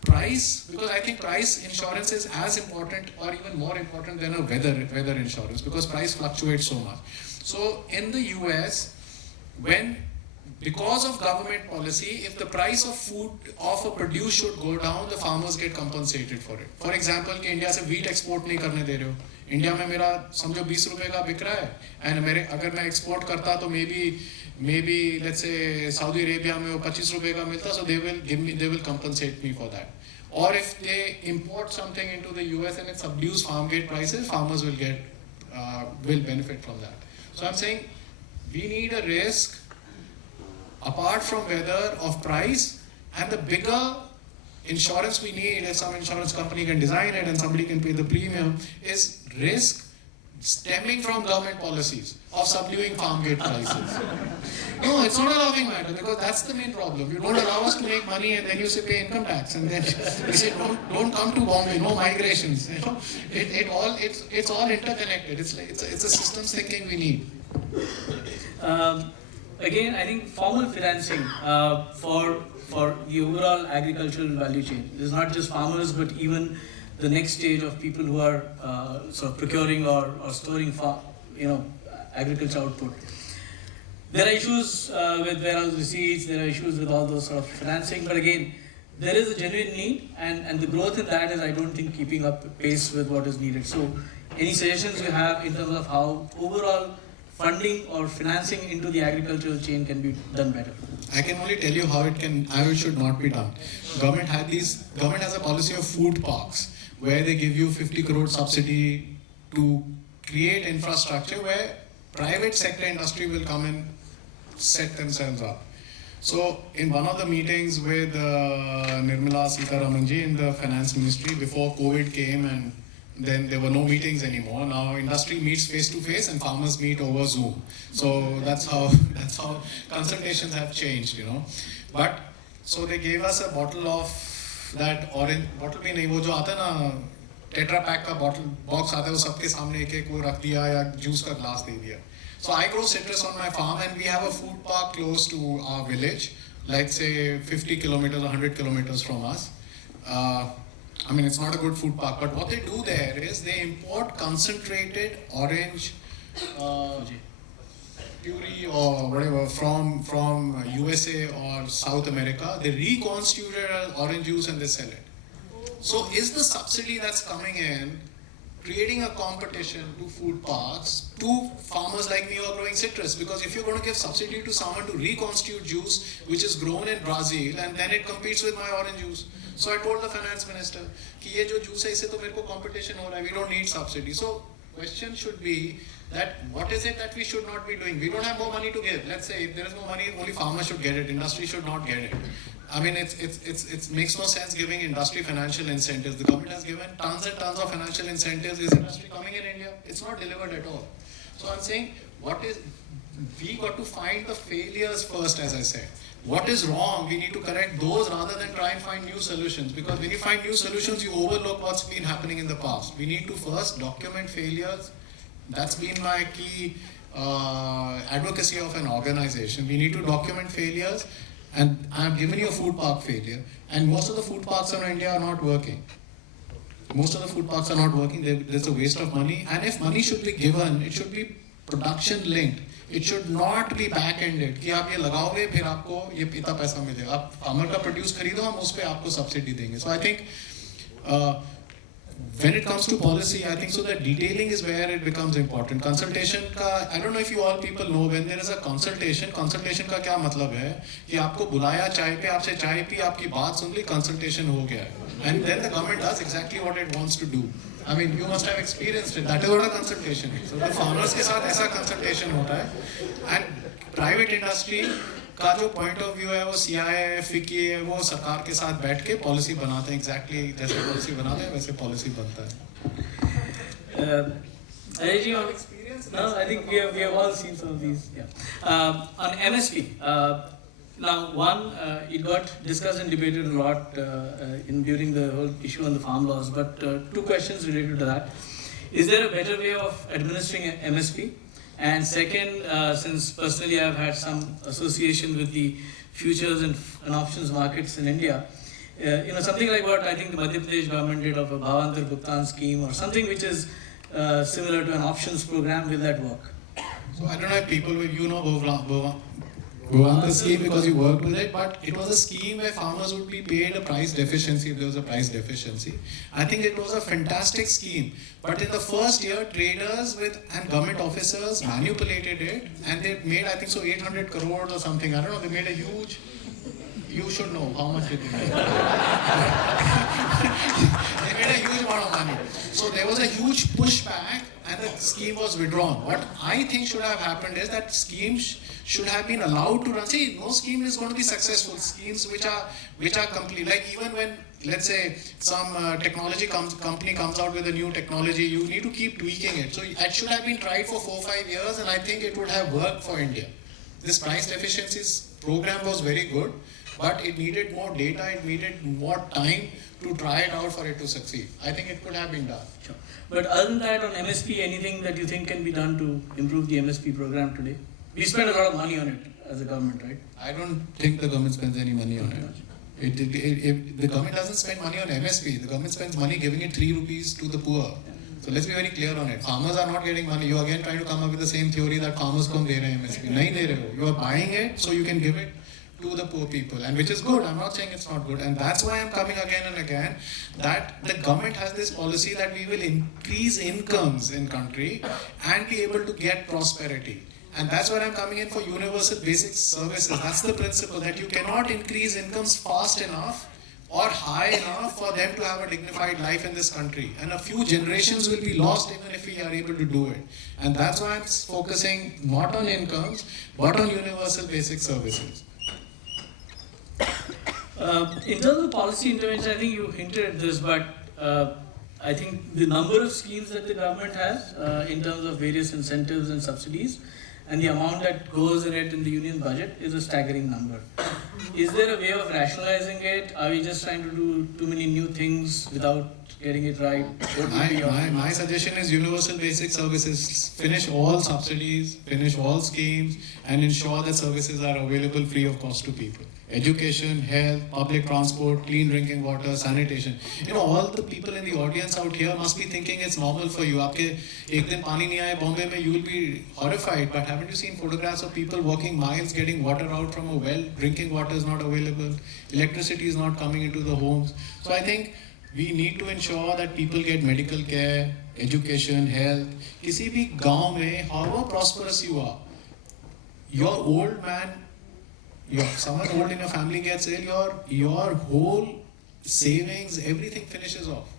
price, because I think price insurance is as important or even more important than a weather insurance, because price fluctuates so much. So in the US, because of government policy, if the price of food of a produce should go down, the farmers get compensated for it. For example, कि India से wheat export नहीं करने दे रहे हो, India में मेरा समझो 20 रुपए का बिक रहा है, and अगर मैं export करता तो maybe let's say Saudi Arabia में वो 25 रुपए का मिलता, so they will compensate me for that. Or if they import something into the US and it subdues farm gate prices, farmers will benefit from that. So I'm saying we need a risk apart from weather of price, and the bigger insurance we need, if some insurance company can design it and somebody can pay the premium, is risk stemming from government policies of subduing farm gate prices. No, it's not a laughing matter, because that's the main problem. You don't allow us to make money and then you say pay income tax, and then you say don't come to Bombay, no migrations. You know, it's all interconnected. It's a systems thinking we need. Again, I think formal financing for the overall agricultural value chain. It's not just farmers, but even the next stage of people who are sort of procuring or storing agriculture output. There are issues with warehouse receipts, there are issues with all those sort of financing, but again, there is a genuine need, and the growth in that is, I don't think, keeping up pace with what is needed. So any suggestions you have in terms of how overall funding or financing into the agricultural chain can be done better? I can only tell you how it should not be done. Government has a policy of food parks, where they give you 50 crore subsidy to create infrastructure where private sector industry will come and set themselves up. So in one of the meetings with Nirmala Sitharamanji in the finance ministry before COVID came, and then there were no meetings anymore. Now industry meets face to face and farmers meet over Zoom. So that's how consultations have changed, you know. But so they gave us a bottle of that orange bottle भी नहीं, वो जो आता है ना tetra pack का bottle box आता है, वो सबके सामने एक एक वो रख दिया या जूस का ग्लास दे दिया. So I grow citrus on my farm, and we have a food park close to our village, let's say 50 kilometers, 100 kilometers from us. I mean, it's not a good food park, but what they do there is they import concentrated orange puree or whatever from USA or South America. They reconstitute it as orange juice and they sell it. So is the subsidy that's coming in creating a competition to food parks, to farmers like me who are growing citrus? Because if you're going to give subsidy to someone to reconstitute juice which is grown in Brazil, and then it competes with my orange juice. So I told the finance minister कि ये जो juice है इससे तो मेरे को competition हो रहा है, we don't need subsidy. So question should be that what is it that we should not be doing? We don't have more money to give. Let's say if there is no money, only farmers should get it, industry should not get it. I mean, it makes no sense giving industry financial incentives. The government has given tons and tons of financial incentives. Is industry coming in India? It's not delivered at all. So I'm saying, we got to find the failures first, as I said. What is wrong? We need to correct those rather than try and find new solutions. Because when you find new solutions, you overlook what's been happening in the past. We need to first document failures. That's been my key advocacy of an organization. We need to document failures. And I have given you a food park failure, and most of the food parks in India are not working. Most of the food parks are not working. There's a waste of money. And if money should be given, it should be production linked. It should not be back-ended. कि आप ये लगाओगे फिर आपको ये इतना पैसा मिलेगा. आप farmer का produce खरीदो, हम उस पे आपको subsidy देंगे. So I think when it comes to policy, I think so that detailing is where it becomes important. Consultation का, I don't know if you all people know, when there is a consultation का क्या मतलब है कि आपको बुलाया चाय पे, आपसे चाय पी, आपकी बात सुन ली, consultation हो गया है. And then the government does exactly what it wants to do. I mean, you must have experienced it. That is what a consultation is. So the farmers के साथ ऐसा consultation होता है. And private industry का जो point of view है वो CII, FICCI है, वो सरकार के साथ बैठ के policy बनाते हैं. Exactly जैसे policy बनाते हैं वैसे policy बनता है. Ajay ji, on experience? No, I think we have all seen some of these. Yeah. On MSP, now one, it got discussed and debated a lot during the whole issue on the farm laws. But two questions related to that: is there a better way of administering MSP? And second, since personally I've had some association with the futures and options markets in India, something like what I think the Madhya Pradesh government did of a Bhavantar Bhugtan scheme or something which is similar to an options program, will that work? So I don't know if people will, Bhavantar scheme because you worked with it, but it was a scheme where farmers would be paid a price deficiency if there was a price deficiency. I think it was a fantastic scheme, but in the first year, traders and government officers manipulated it, and they made, I think so, 800 crores or something. I don't know, they made a huge, you should know how much did they make. They made a huge amount of money. So there was a huge pushback and the scheme was withdrawn. What I think should have happened is that schemes should have been allowed to run. See, no scheme is going to be successful. Schemes which are complete, like even when, let's say, some company comes out with a new technology, you need to keep tweaking it. So it should have been tried for 4 or 5 years, and I think it would have worked for India. This price deficiencies program was very good, but it needed more data, it needed more time to try it out for it to succeed. I think it could have been done. Sure. But other than that, on MSP, anything that you think can be done to improve the MSP program today? We spend a lot of money on it as a government, right? I don't think the government spends any money on it. The government doesn't spend money on MSP. The government spends money giving it 3 rupees to the poor. So let's be very clear on it. Farmers are not getting money. You are again trying to come up with the same theory that farmers come de rahe MSP. Nahi de rahe ho. You are buying it so you can give it to the poor people, and which is good. I'm not saying it's not good, and that's why I'm coming again and again that the government has this policy that we will increase incomes in country and be able to get prosperity. And that's where I'm coming in for universal basic services. That's the principle, that you cannot increase incomes fast enough or high enough for them to have a dignified life in this country. And a few generations will be lost even if we are able to do it. And that's why I'm focusing not on incomes, but on universal basic services. In terms of policy intervention, I think you hinted at this, but I think the number of schemes that the government has in terms of various incentives and subsidies and the amount that goes in it in the union budget is a staggering number. Is there a way of rationalizing it? Are we just trying to do too many new things without getting it right? What would be your My suggestion is universal basic services. Finish all subsidies, finish all schemes, and ensure that services are available free of cost to people. Education, health, public transport, clean drinking water, sanitation. You know, all the people in the audience out here must be thinking it's normal for you. आपके एक दिन पानी नहीं आए Bombay में, you will be horrified. But haven't you seen photographs of people walking miles getting water out from a well? Drinking water is not available. Electricity is not coming into the homes. So I think we need to ensure that people get medical care, education, health. किसी भी गांव में, however prosperous you are, your old man, someone old in your family gets ill, your whole savings, everything finishes off.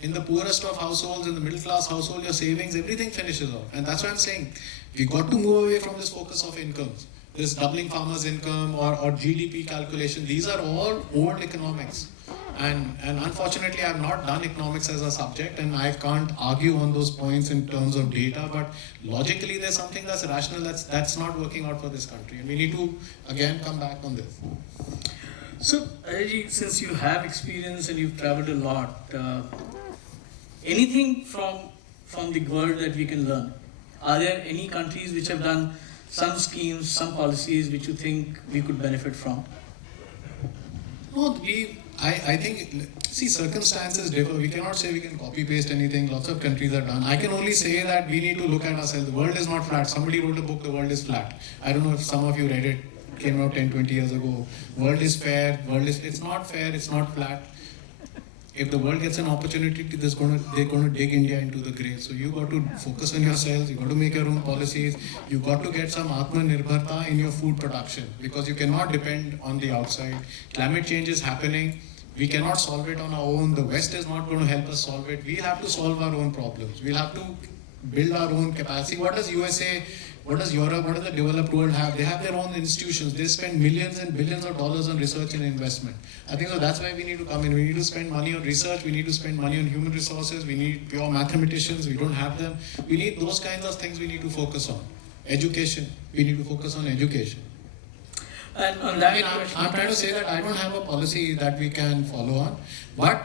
In the poorest of households, in the middle class household, your savings, everything finishes off. And that's why I'm saying we got to move away from this focus of incomes. This doubling farmers' income or GDP calculation, these are all old economics. And unfortunately, I have not done economics as a subject, and I can't argue on those points in terms of data, but logically there's something that's rational that's not working out for this country. And we need to, again, come back on this. So, Ajay, since you have experience and you've traveled a lot, anything from the world that we can learn? Are there any countries which have done some schemes, some policies which you think we could benefit from? No, I think, see, circumstances differ. We cannot say we can copy paste anything. Lots of countries are done. I can only say that we need to look at ourselves. The world is not flat. Somebody wrote a book, The World is Flat. I don't know if some of you read it. It came out 10, 20 years ago. World is fair. It's not fair. It's not flat. If the world gets an opportunity, they're going to dig India into the grave. So you got to focus on yourselves. You got to make your own policies. You got to get some Atmanirbharta in your food production, because you cannot depend on the outside. Climate change is happening. We cannot solve it on our own. The West is not going to help us solve it. We have to solve our own problems. We'll have to build our own capacity. What does USA, what does Europe, what does the developed world have? They have their own institutions. They spend millions and billions of dollars on research and investment. I think so that's why we need to come in. We need to spend money on research. We need to spend money on human resources. We need pure mathematicians. We don't have them. We need those kinds of things we need to focus on. Education. We need to focus on education. And on that, I'm trying to say that I don't have a policy that we can follow on, but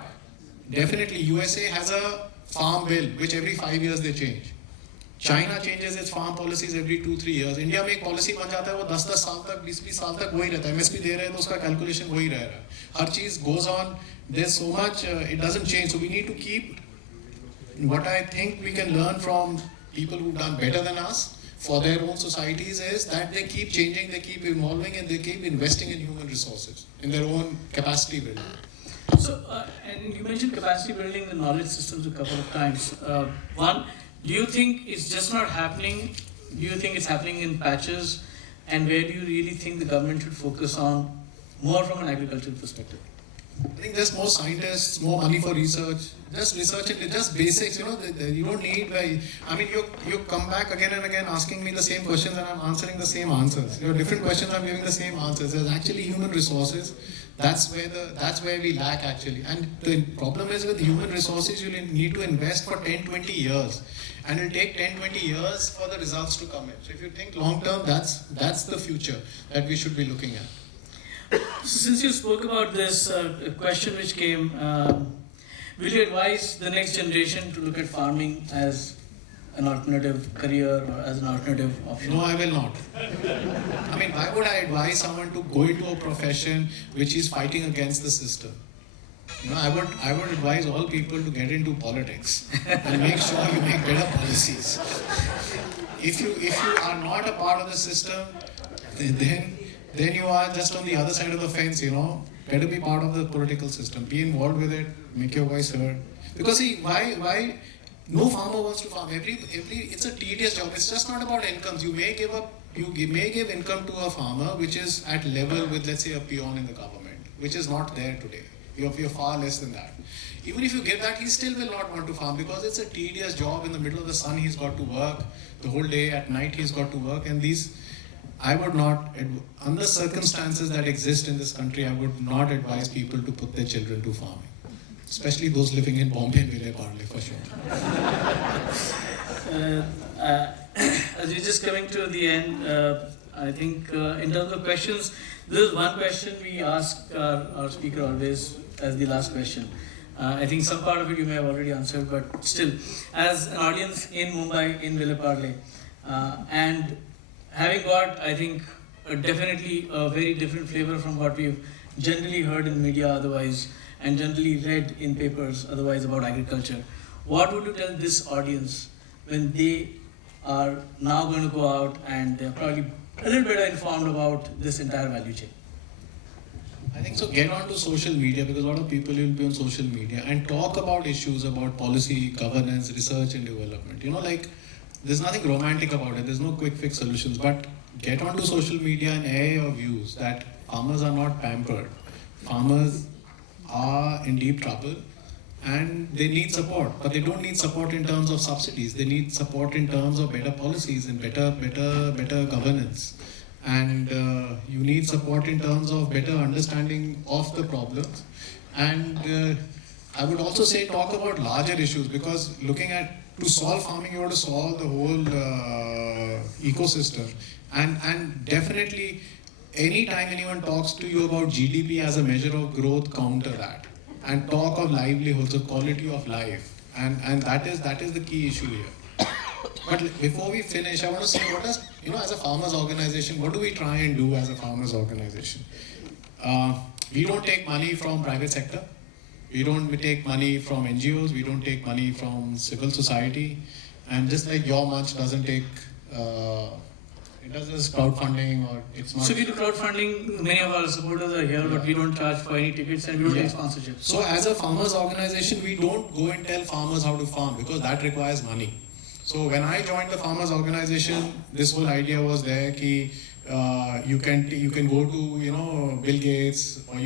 definitely USA has a farm bill which every 5 years they change. China changes its farm policies every 2-3 years. India में एक policy बन जाता है, वो 10-10 साल तक, 20-20 साल तक वही रहता है. MSP दे रहे हैं तो उसका calculation वही रह रहा है. हर चीज goes on. There's so much, it doesn't change. So we need to keep. What I think we can learn from people who've done better than us for their own societies is that they keep changing, they keep evolving, and they keep investing in human resources, in their own capacity building. So, and you mentioned capacity building the knowledge systems a couple of times. One, do you think it's just not happening? Do you think it's happening in patches? And where do you really think the government should focus on more from an agricultural perspective? I think there's more scientists, more money for research. Just research it, just basics, you know, you don't need, I mean, you come back again and again asking me the same questions and I'm answering the same answers. You know, different questions, I'm giving the same answers. There's actually human resources. That's where we lack actually. And the problem is with human resources, you need to invest for 10-20 years. And it'll take 10-20 years for the results to come in. So if you think long term, that's the future that we should be looking at. So since you spoke about this question which came, will you advise the next generation to look at farming as an alternative career or as an alternative option? No, I will not. I mean, why would I advise someone to go into a profession which is fighting against the system? You know, I would advise all people to get into politics and make sure you make better policies. If you are not a part of the system, then you are just on the other side of the fence, you know. Better be part of the political system. Be involved with it. Make your voice heard. Because see, why no farmer wants to farm. It's a tedious job. It's just not about incomes. You may give income to a farmer which is at level with, let's say, a peon in the government, which is not there today. You're far less than that. Even if you give that, he still will not want to farm because it's a tedious job. In the middle of the sun, he's got to work the whole day. At night, he's got to work. And I would not, under circumstances that exist in this country, I would not advise people to put their children to farming. Especially those living in Bombay and Vile Parle, for sure. As we're just coming to the end, I think in terms of questions, this is one question we ask our speaker always as the last question. I think some part of it you may have already answered, but still, as an audience in Mumbai, in Vile Parle, and having got, I think, definitely a very different flavor from what we've generally heard in media otherwise, and generally read in papers otherwise about agriculture, what would you tell this audience when they are now going to go out and they're probably a little better informed about this entire value chain? I think so. Get onto social media, because a lot of people will be on social media and talk about issues about policy, governance, research and development. You know, like, there's nothing romantic about it. There's no quick fix solutions. But get onto social media and air your views that farmers are not pampered. Farmers are in deep trouble and they need support. But they don't need support in terms of subsidies. They need support in terms of better policies and better governance. And you need support in terms of better understanding of the problems. And I would also say talk about larger issues, because to solve farming, you have to solve the whole ecosystem. And definitely, anytime anyone talks to you about GDP as a measure of growth, counter that. And talk of livelihoods, of quality of life. And that is the key issue here. But before we finish, I want to say, as a farmers organization, what do we try and do as a farmers organization? We don't take money from private sector. We don't take money from NGOs. We don't take money from civil society. And just like your Munch doesn't take, it does this crowdfunding, or it's not. So we do crowdfunding. Many of our supporters are here, but we don't charge for any tickets and we don't take sponsorship. So as a farmers organization, we don't go and tell farmers how to farm, because that requires money. So when I joined the farmers organization, this whole idea was there ki you can go to Bill Gates, or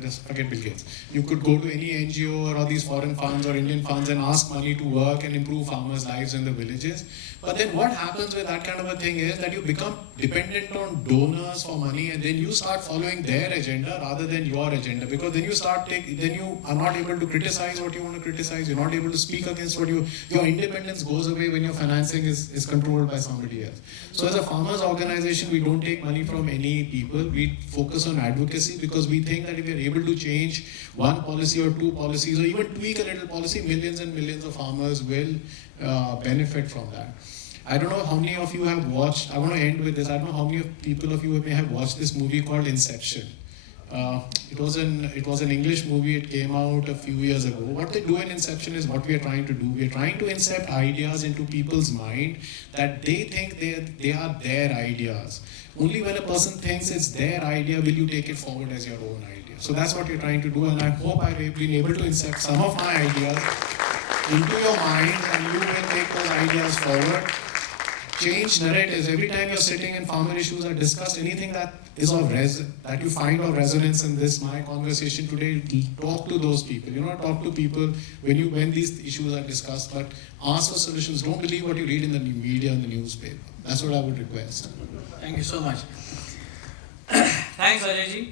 just forget Bill Gates. You could go to any NGO or these foreign funds or Indian funds and ask money to work and improve farmers' lives in the villages. But then what happens with that kind of a thing is that you become dependent on donors for money, and then you start following their agenda rather than your agenda, because then you are not able to criticize what you want to criticize. You're not able to speak against your independence goes away when your financing is controlled by somebody else. So as a farmers organization, we don't take money from any people. We focus on advocacy, because we think that if we are able to change one policy or two policies, or even tweak a little policy, millions and millions of farmers will benefit from that. I don't know how many of you have watched, I want to end with this, I don't know how many people of you may have watched this movie called Inception. It was an English movie, it came out a few years ago. What they do in Inception is what we are trying to do. We are trying to incept ideas into people's mind that they think they are their ideas. Only when a person thinks it's their idea will you take it forward as your own idea. So that's what you're trying to do, and I hope I've been able to incept some of my ideas into your mind, and you will take those ideas forward. Change narratives. Every time you're sitting and farmer issues are discussed, anything that is that you find of resonance in my conversation today, talk to those people. Talk to people when these issues are discussed, but ask for solutions. Don't believe what you read in the media and the newspaper. That's what I would request. Thank you so much. Thanks, Ajay.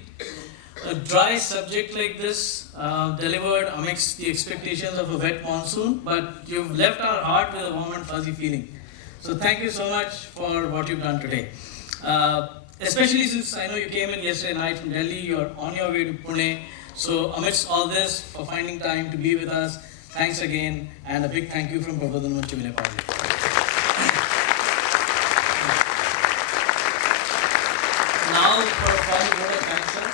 A dry subject like this delivered amidst the expectations of a wet monsoon, but you've left our heart with a warm and fuzzy feeling. So thank you so much for what you've done today. Especially since I know you came in yesterday night from Delhi, you're on your way to Pune. So amidst all this, for finding time to be with us, thanks again, and a big thank you from Prabodhan Manch Parle. Now for a final word of thanks, sir.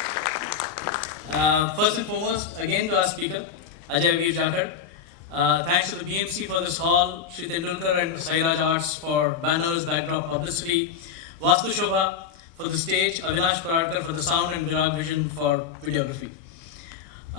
First and foremost, again to our speaker, Ajay Vir Jakhar. Thanks to the BMC for this hall, Sri Tendulkar and Sairaj Arts for banners, backdrop, publicity, Vastu Shobha for the stage, Avinash Paradkar for the sound, and Virag Vision for videography.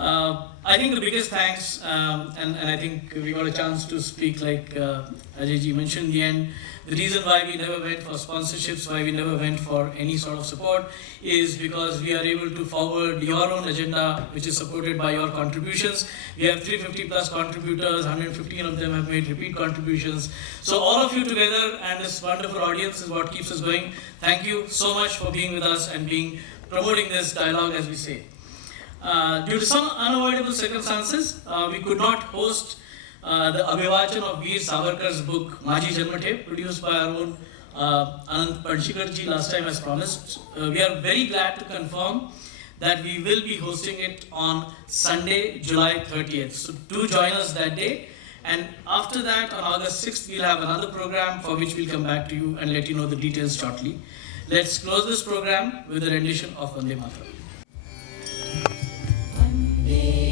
I think the biggest thanks, and I think we got a chance to speak like Ajay ji mentioned in the end, the reason why we never went for sponsorships, why we never went for any sort of support, is because we are able to forward your own agenda, which is supported by your contributions. We have 350 plus contributors, 115 of them have made repeat contributions. So all of you together and this wonderful audience is what keeps us going. Thank you so much for being with us and promoting this dialogue, as we say. Due to some unavoidable circumstances, we could not host the Abhivachan of Veer Savarkar's book, Maji Janmathe, produced by our own Anand Panshikar ji last time as promised. We are very glad to confirm that we will be hosting it on Sunday, July 30th. So do join us that day. And after that, on August 6th, we'll have another program for which we'll come back to you and let you know the details shortly. Let's close this program with a rendition of Vande Mataram. Vande